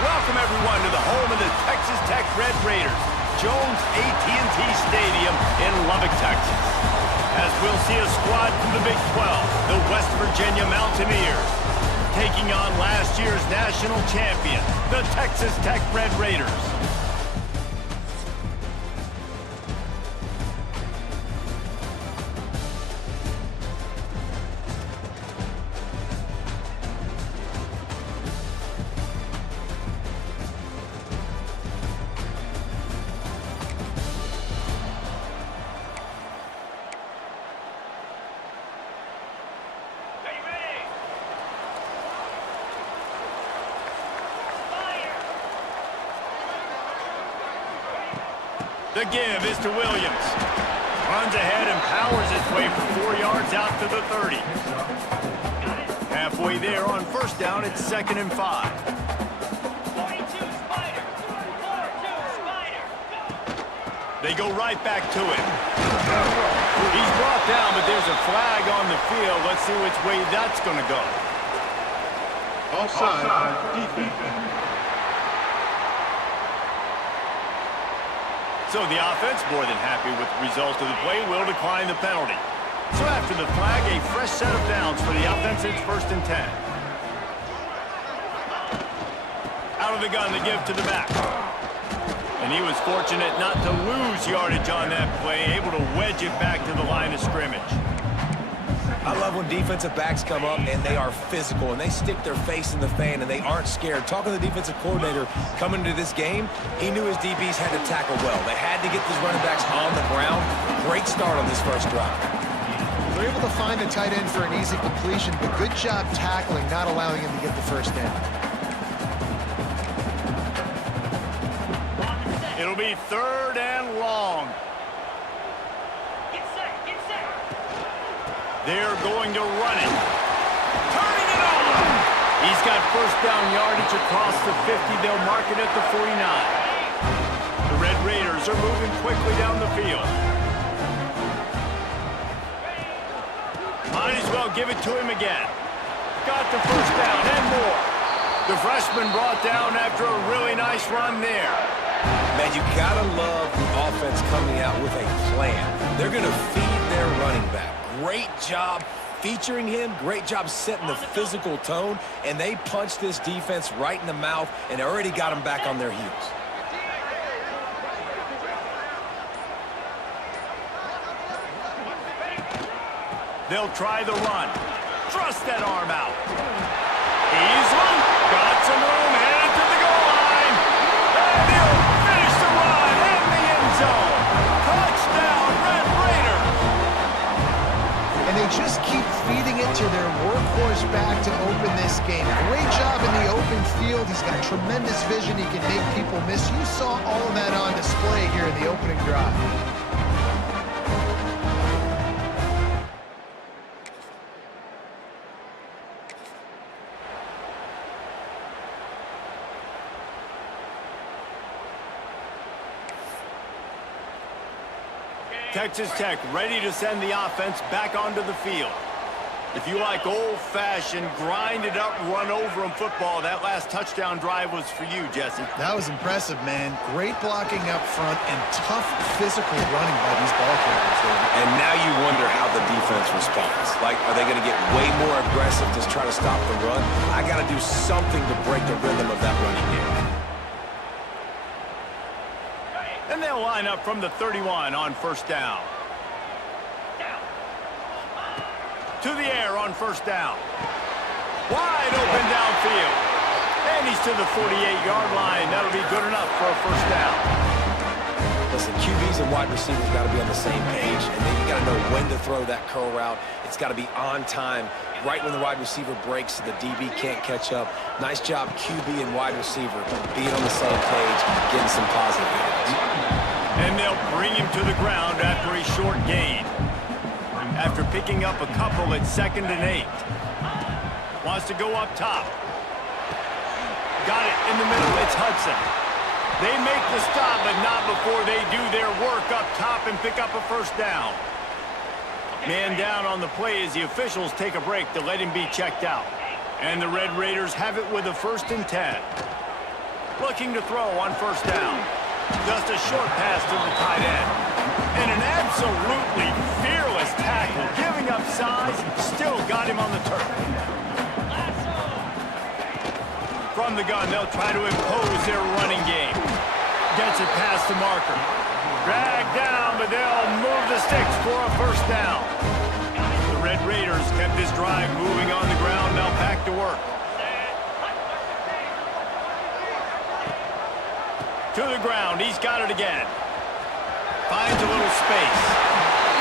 Welcome, everyone, to the home of the Texas Tech Red Raiders, Jones AT&T Stadium in Lubbock, Texas. As we'll see a squad from the Big 12, the West Virginia Mountaineers, taking on last year's national champion, the Texas Tech Red Raiders. The give is to Williams. Runs ahead and powers his way for 4 yards out to the 30. Halfway there on first down, it's 2nd and 5. 42 Spider. 42 Spider. They go right back to him. He's brought down, but there's a flag on the field. Let's see which way that's going to go. Offside, defense. So the offense, more than happy with the result of the play, will decline the penalty. So after the flag, a fresh set of downs for the offense. It's 1st and 10. Out of the gun, the give to the back. And he was fortunate not to lose yardage on that play, able to wedge it back to the line of scrimmage. I love when defensive backs come up and they are physical and they stick their face in the fan and they aren't scared. Talking to the defensive coordinator coming into this game, he knew his DBs had to tackle well. They had to get these running backs on the ground. Great start on this first drive. They're able to find a tight end for an easy completion, but good job tackling, not allowing him to get the first down. It'll be 3rd and long. Get set. Get set. They're going to run it. Turning it on! He's got first down yardage across the 50. They'll mark it at the 49. The Red Raiders are moving quickly down the field. Might as well give it to him again. Got the first down and more. The freshman brought down after a really nice run there. Man, you gotta love the offense coming out with a plan. They're gonna feed their running back. Great job featuring him. Great job setting the physical tone. And they punched this defense right in the mouth and already got them back on their heels. They'll try the run. Thrust that arm out. Easily got some room, headed to the goal line. And he'll finish the run in the end zone. Touchdown, Red Raiders. And they just keep feeding it to their workhorse back to open this game. Great job in the open field. He's got tremendous vision. He can make people miss. You saw all of that on display here in the opening drive. Texas Tech ready to send the offense back onto the field. If you like old-fashioned, grinded-up, run-over-'em football, that last touchdown drive was for you, Jesse. That was impressive, man. Great blocking up front and tough physical running by these ball carriers. And now you wonder how the defense responds. Like, are they going to get way more aggressive to try to stop the run? I got to do something to break the rhythm of that running game. And they'll line up from the 31 on first down. To the air on first down. Wide open downfield. And he's to the 48-yard line. That'll be good enough for a first down. Listen, QBs and wide receivers got to be on the same page, and then you got to know when to throw that curl route. It's got to be on time, right when the wide receiver breaks so the DB can't catch up. Nice job, QB and wide receiver, being on the same page, getting some positive yards. And they'll bring him to the ground after a short gain. After picking up a couple at 2nd and 8. Wants to go up top. Got it in the middle. It's Hudson. They make the stop, but not before they do their work up top and pick up a first down. Man down on the play as the officials take a break to let him be checked out. And the Red Raiders have it with a 1st and 10. Looking to throw on first down. Just a short pass to the tight end. And an absolutely fearless tackle, giving up size, still got him on the turf. From the gun, they'll try to impose their running game. Gets it past the marker. Dragged down, but they'll move the sticks for a first down. The Red Raiders kept this drive moving on the ground. Now back to work. To the ground, he's got it again. Finds a little space.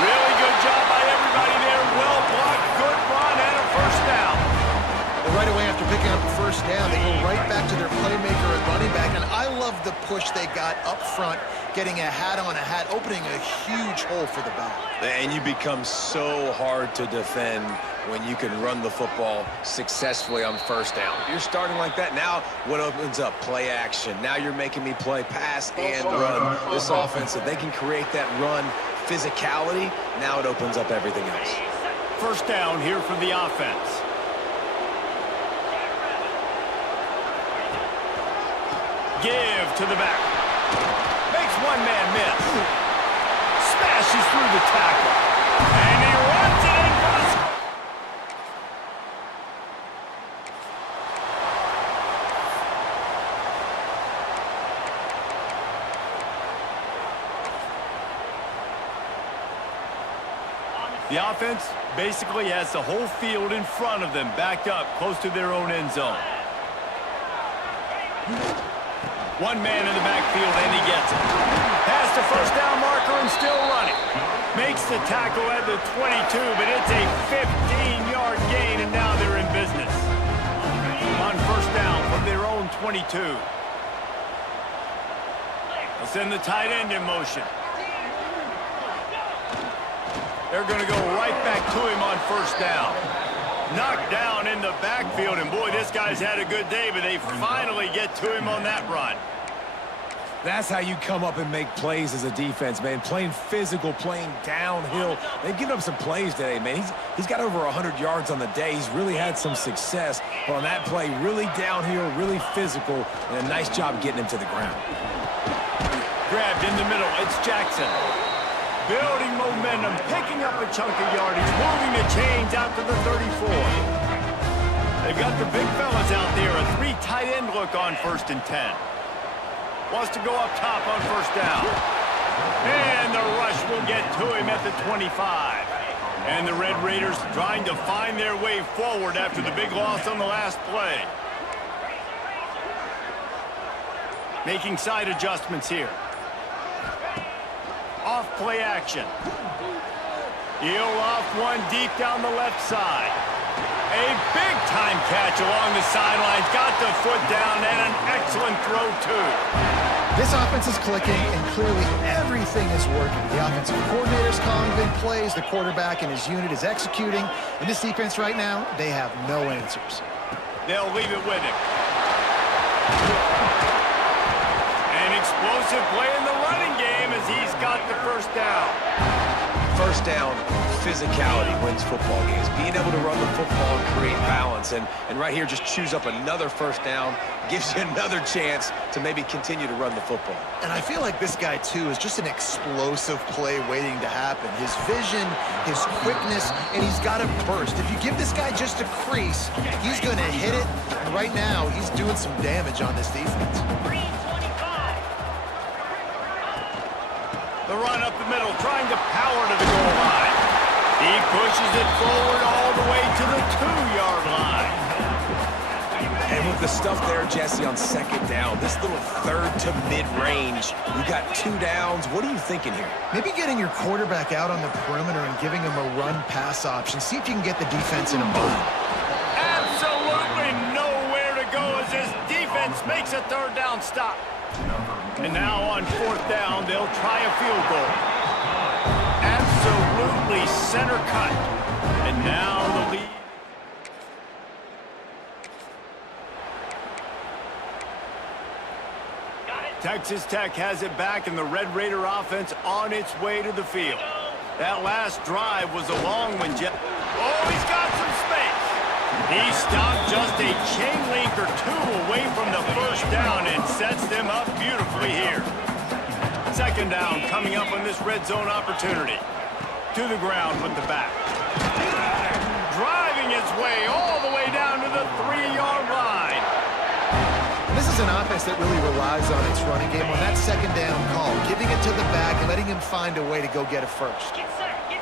Really good job by everybody there. Well blocked, good run, and a first down. Right away after picking up the first first down, they go right back to their playmaker at running back, and I love the push they got up front, getting a hat on a hat, opening a huge hole for the back. And you become so hard to defend when you can run the football successfully on first down. You're starting like that. Now what opens up? Play action. Now you're making me play pass and run. This offense, if they can create that run physicality, now it opens up everything else. First down here for the offense. Give to the back. Makes one man miss. Smashes through the tackle. And he runs it in for the score. The offense basically has the whole field in front of them, backed up close to their own end zone. One man in the backfield, and he gets it. Past the first down marker and still running. Makes the tackle at the 22, but it's a 15-yard gain, and now they're in business. On first down from their own 22. They'll send the tight end in motion. They're going to go right back to him on first down. Knocked down in the backfield, and boy, this guy's had a good day, but they finally get to him on that run. That's how you come up and make plays as a defense, man. Playing physical, playing downhill. They've given up some plays today, man. He's got over 100 yards on the day. He's really had some success. But on that play, really downhill, really physical, and a nice job getting him to the ground. Grabbed in the middle. It's Jackson. Building momentum, picking up a chunk of yardage, moving the chains out to the 34. They've got the big fellas out there, a 3 tight end look on 1st and 10. Wants to go up top on first down. And the rush will get to him at the 25. And the Red Raiders trying to find their way forward after the big loss on the last play. Making side adjustments here. Off play action. Heel off one deep down the left side. A big-time catch along the sidelines. Got the foot down and an excellent throw, too. This offense is clicking, and clearly everything is working. The offensive coordinator's calling big plays. The quarterback and his unit is executing. And this defense right now, they have no answers. They'll leave it with him. An explosive play in the running game as he's got the first down. First down, physicality wins football games. Being able to run the football and create balance. And right here, just choose up another first down. Gives you another chance to maybe continue to run the football. And I feel like this guy, too, is just an explosive play waiting to happen. His vision, his quickness, and he's got a burst. If you give this guy just a crease, he's going to hit it. And right now, he's doing some damage on this defense. The run up the middle, trying to power to the goal line. He pushes it forward all the way to the 2-yard line. And with the stuff there, Jesse, on second down, this little third to mid-range, you got 2 downs. What are you thinking here? Maybe getting your quarterback out on the perimeter and giving him a run-pass option. See if you can get the defense in a bind. Absolutely nowhere to go as this defense makes a 3rd down stop. And now on 4th down, they'll try a field goal. Absolutely center cut. And now the lead. Texas Tech has it back, and the Red Raider offense on its way to the field. That last drive was a long one, Jeff. Oh, he's got some space. He stopped just a chain link or 2 away from the first down and sets them up beautifully here. 2nd down coming up on this red zone opportunity. To the ground with the back. Driving his way all the way down to the 3-yard line. This is an offense that really relies on its running game on that 2nd down call, giving it to the back and letting him find a way to go get it first.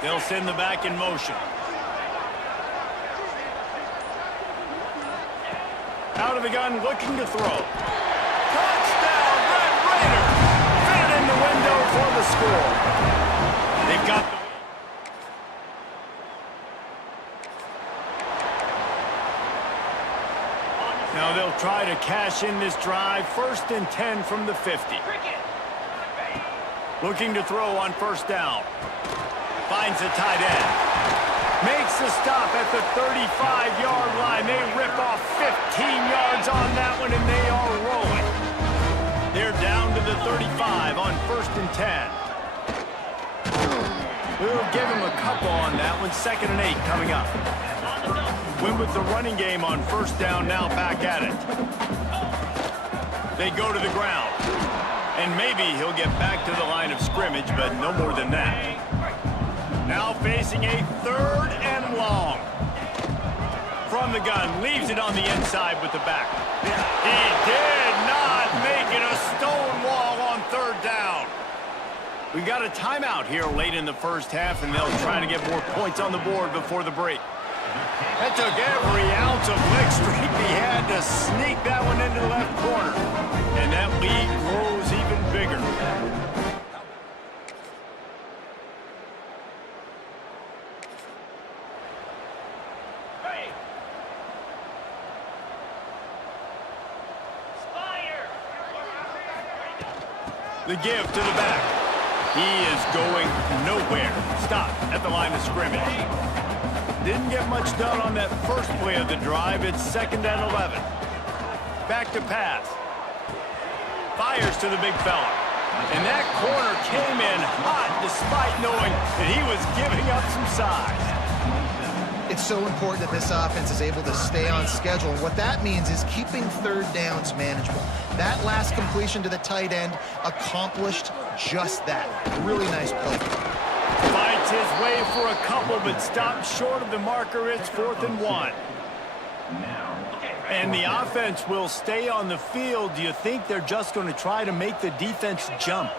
They'll send the back in motion. Out of the gun, looking to throw. Touchdown, Red Raiders! Fit in the window for the score. They've got the... Now they'll try to cash in this drive. 1st and 10 from the 50. Looking to throw on 1st down. Finds a tight end. Makes the stop at the 35-yard line. They rip off 15 yards on that one, and they are rolling. They're down to the 35 on 1st and 10. We'll give him a couple on that one. 2nd and 8 coming up. Win with the running game on 1st down, now back at it. They go to the ground. And maybe he'll get back to the line of scrimmage, but no more than that. Now facing a 3rd and long. From the gun, leaves it on the inside with the back. He did not make it a stone wall on 3rd down. We got a timeout here late in the 1st half, and they'll try to get more points on the board before the break. That took every ounce of leg strength he had to sneak that one into the left corner. And that lead grows even bigger. The give to the back. He is going nowhere. Stop at the line of scrimmage. Didn't get much done on that first play of the drive. It's 2nd and 11. Back to pass. Fires to the big fella. And that corner came in hot despite knowing that he was giving up some size. It's so important that this offense is able to stay on schedule. And what that means is keeping 3rd downs manageable. That last completion to the tight end accomplished just that. Really nice play. Fights his way for a couple, but stops short of the marker. It's 4th and 1. And the offense will stay on the field. Do you think they're just going to try to make the defense jump?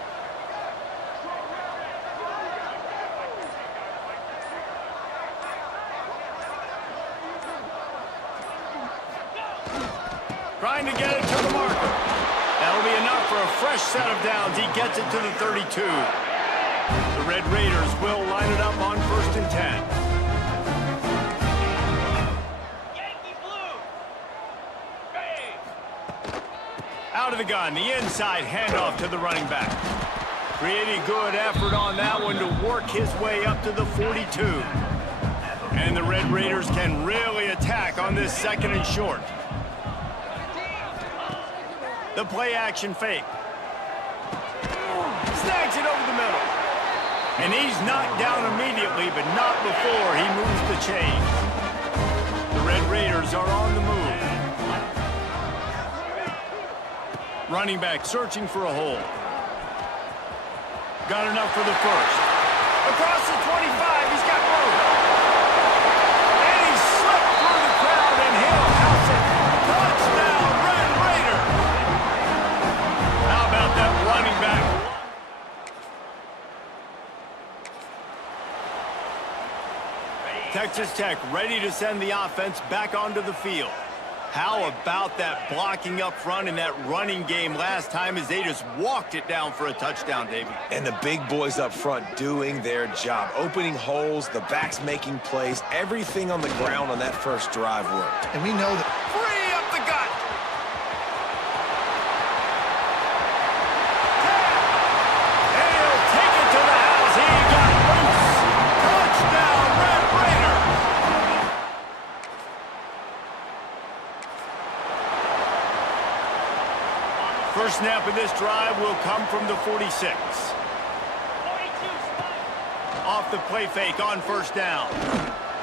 Trying to get it to the marker. That'll be enough for a fresh set of downs. He gets it to the 32. The Red Raiders will line it up on 1st and 10. Yankee Blue. Hey. Out of the gun, the inside handoff to the running back. Pretty good effort on that one to work his way up to the 42. And the Red Raiders can really attack on this 2nd and short. The play action fake. Snags it over the middle. And he's knocked down immediately, but not before he moves the chains. The Red Raiders are on the move. Running back searching for a hole. Got enough for the 1st. Across the 25, he's got room. And he slipped through the crowd, and he'll house it. Touchdown, Red Raiders. How about that running back? Texas Tech ready to send the offense back onto the field. How about that blocking up front in that running game last time as they just walked it down for a touchdown, David? And the big boys up front doing their job. Opening holes, the backs making plays. Everything on the ground on that first drive worked. And we know that Free up the gut. And he'll take it to the house. He got loose. Touchdown, Red Raiders. First snap of this drive will come from the 46. 42 Spider. Off the play fake on 1st down.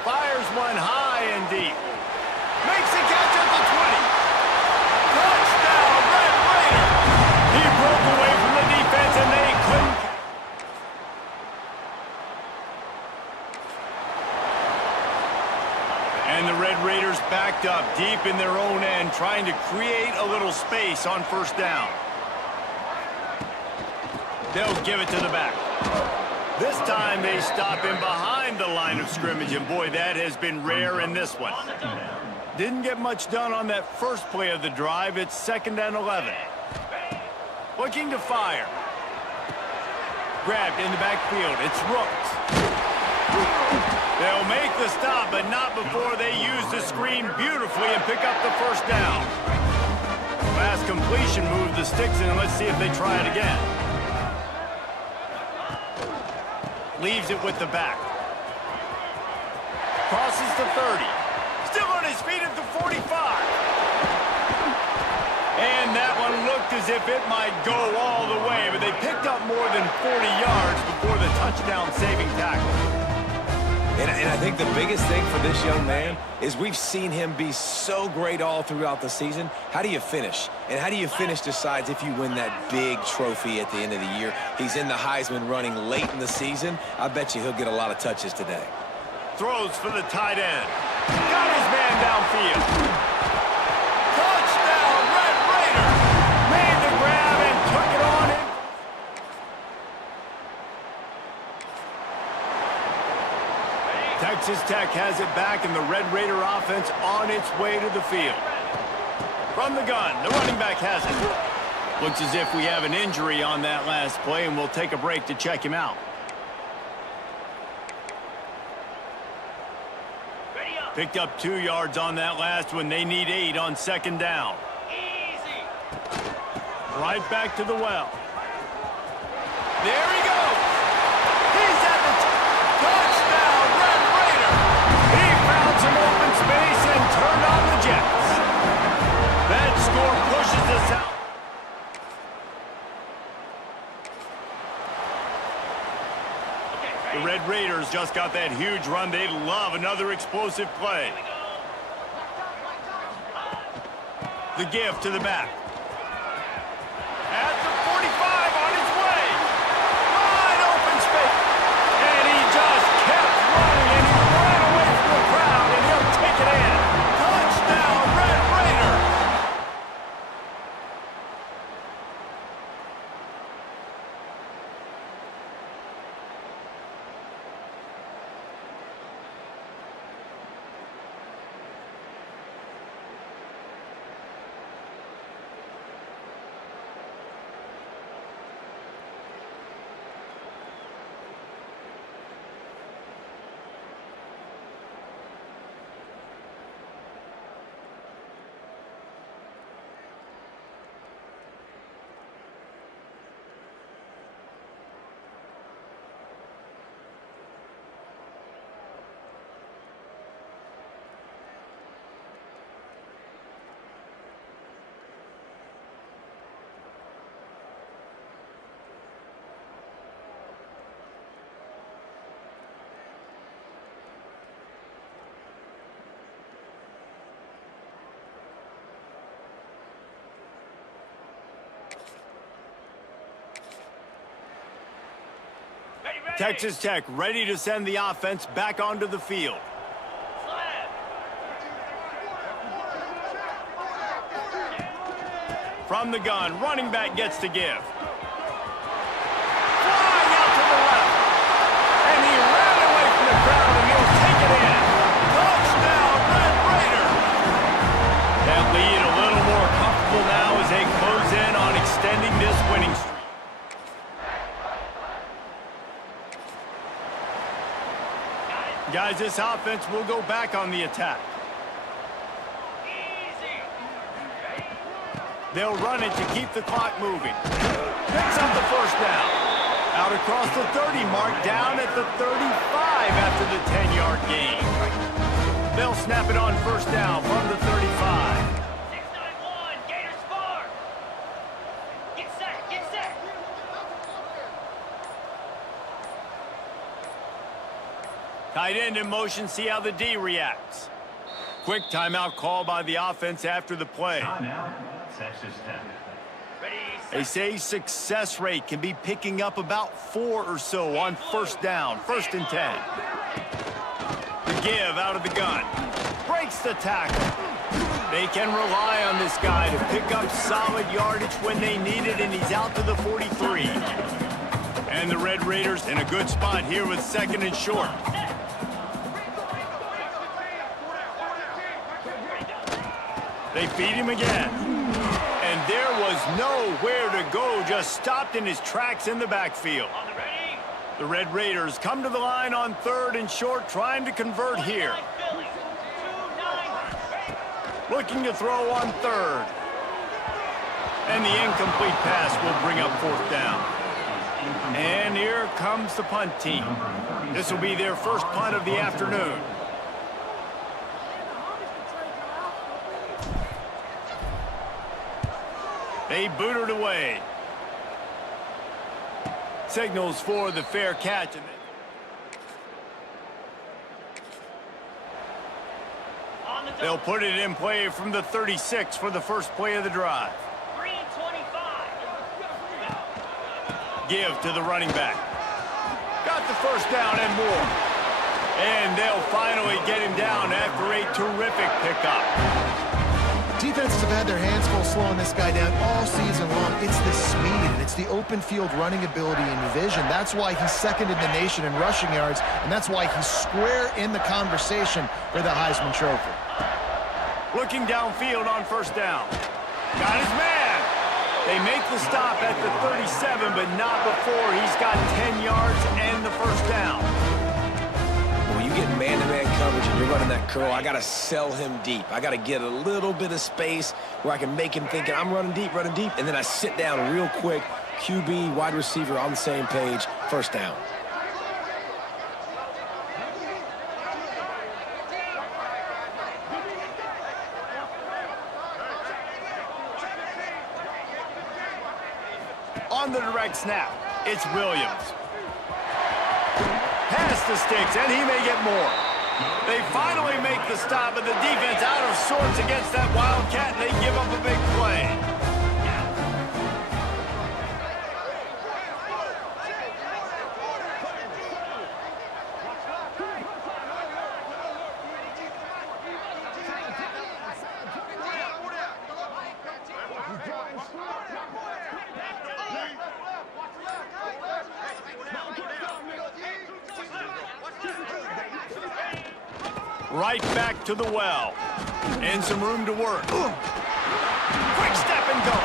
Fires one high and deep. Makes the catch at the 20. Touchdown, Red Raiders. He broke away from the defense and they couldn't. And the Red Raiders backed up deep in their own end, trying to create a little space on 1st down. They'll give it to the back. This time they stop him behind the line of scrimmage, and boy, that has been rare in this one. Didn't get much done on that first play of the drive. It's 2nd and 11. Looking to fire. Grabbed in the backfield. It's Rooks. They'll make the stop, but not before they use the screen beautifully and pick up the 1st down. completion moved the sticks in. Let's see if they try it again. Leaves it with the back. Crosses the 30. Still on his feet at the 45. And that one looked as if it might go all the way, but they picked up more than 40 yards before the touchdown-saving tackle. And I think the biggest thing for this young man is we've seen him be so great all throughout the season. How do you finish? And how do you finish decides if you win that big trophy at the end of the year. He's in the Heisman running late in the season. I bet you he'll get a lot of touches today. Throws for the tight end. Got his man downfield. Touchdown, Red Raider. Made the grab and took it on in. Texas Tech has it back, and the Red Raider offense on its way to the field. From the gun, the running back has it. Looks as if we have an injury on that last play, and we'll take a break to check him out. Picked up 2 yards on that last one. They need 8 on second down. Easy. Right back to the well. There he goes. He's at the touchdown, Red Raider. He found some open space and turned on the Jets. That score pushes us out. The Red Raiders just got that huge run. They love another explosive play. The give to the back. At the 45 on his way. Wide open space. And he just kept running, and he ran away from the crowd, and he'll take it in. Touchdown, Red Raider. Texas Tech ready to send the offense back onto the field. From the gun, running back gets to give. Flying out to the left. And he ran away from the crowd, and he'll take it in. Touchdown, Red Raider. That lead a little more comfortable now as they close in on extending this winning streak. Guys, this offense will go back on the attack. Easy. They'll run it to keep the clock moving. Picks up the first down. Out across the 30 mark, down at the 35 after the 10-yard gain. They'll snap it on first down from the 35. 691, Gators far. Get set, get set. Tight end in motion, see how the D reacts. Quick timeout call by the offense after the play. Timeout, Texas Tech. Ready, They say success rate can be picking up about 4 or so on first down, 1st and 10. The give out of the gun. Breaks the tackle. They can rely on this guy to pick up solid yardage when they need it, and he's out to the 43. And the Red Raiders in a good spot here with 2nd and short. They feed him again. And there was nowhere to go, just stopped in his tracks in the backfield. on the ready. The Red Raiders come to the line on 3rd and short, trying to convert here. Billy, 2-9, ready. Looking to throw on 3rd. And the incomplete pass will bring up 4th down. And here comes the punt team. This will be their first punt of the afternoon. They boot it away. Signals for the fair catch. They'll put it in play from the 36 for the first play of the drive. 3:25. Give to the running back. Got the first down and more. And they'll finally get him down after a terrific pickup. Defenses have had their hands full slowing this guy down all season long. It's the speed, and it's the open field running ability and vision. That's why he's second in the nation in rushing yards, and that's why he's square in the conversation for the Heisman Trophy. Looking downfield on first down. Got his man. They make the stop at the 37, but not before he's got 10 yards and the first down. When you get man-to-man coverage and you're running that curl, I got to sell him deep. I got to get a little bit of space where I can make him think I'm running deep, and then I sit down real quick. QB, wide receiver on the same page, first down. On the direct snap, it's Williams. Pass the sticks, and he may get more. They finally make the stop, and the defense out of sorts against that Wildcat, and they give up a big play. Right back to the well. And some room to work. Quick step and go.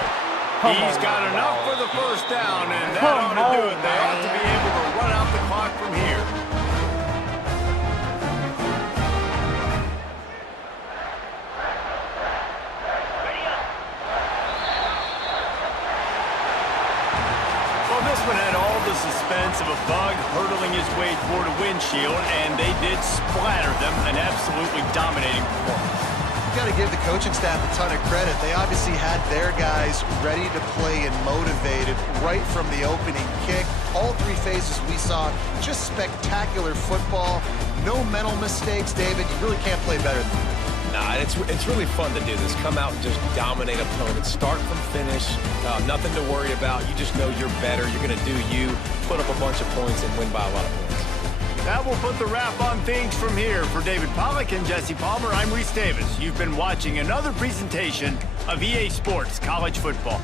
He's got enough for the first down, and that ought to do it. They ought to be able to run out the clock from here. Well, this one had all the suspense of a bug hurtling his way toward a windshield, and they did splatter them, an absolutely dominating performance. You got to give the coaching staff a ton of credit. They obviously had their guys ready to play and motivated right from the opening kick. All 3 phases we saw, just spectacular football. No mental mistakes, David. You really can't play better than that. Nah, it's really fun to do this. Come out and just dominate opponents. Start from finish. Nothing to worry about. You just know you're better. You're going to do you, put up a bunch of points, and win by a lot of points. That will put the wrap on things from here. For David Pollack and Jesse Palmer, I'm Reese Davis. You've been watching another presentation of EA Sports College Football.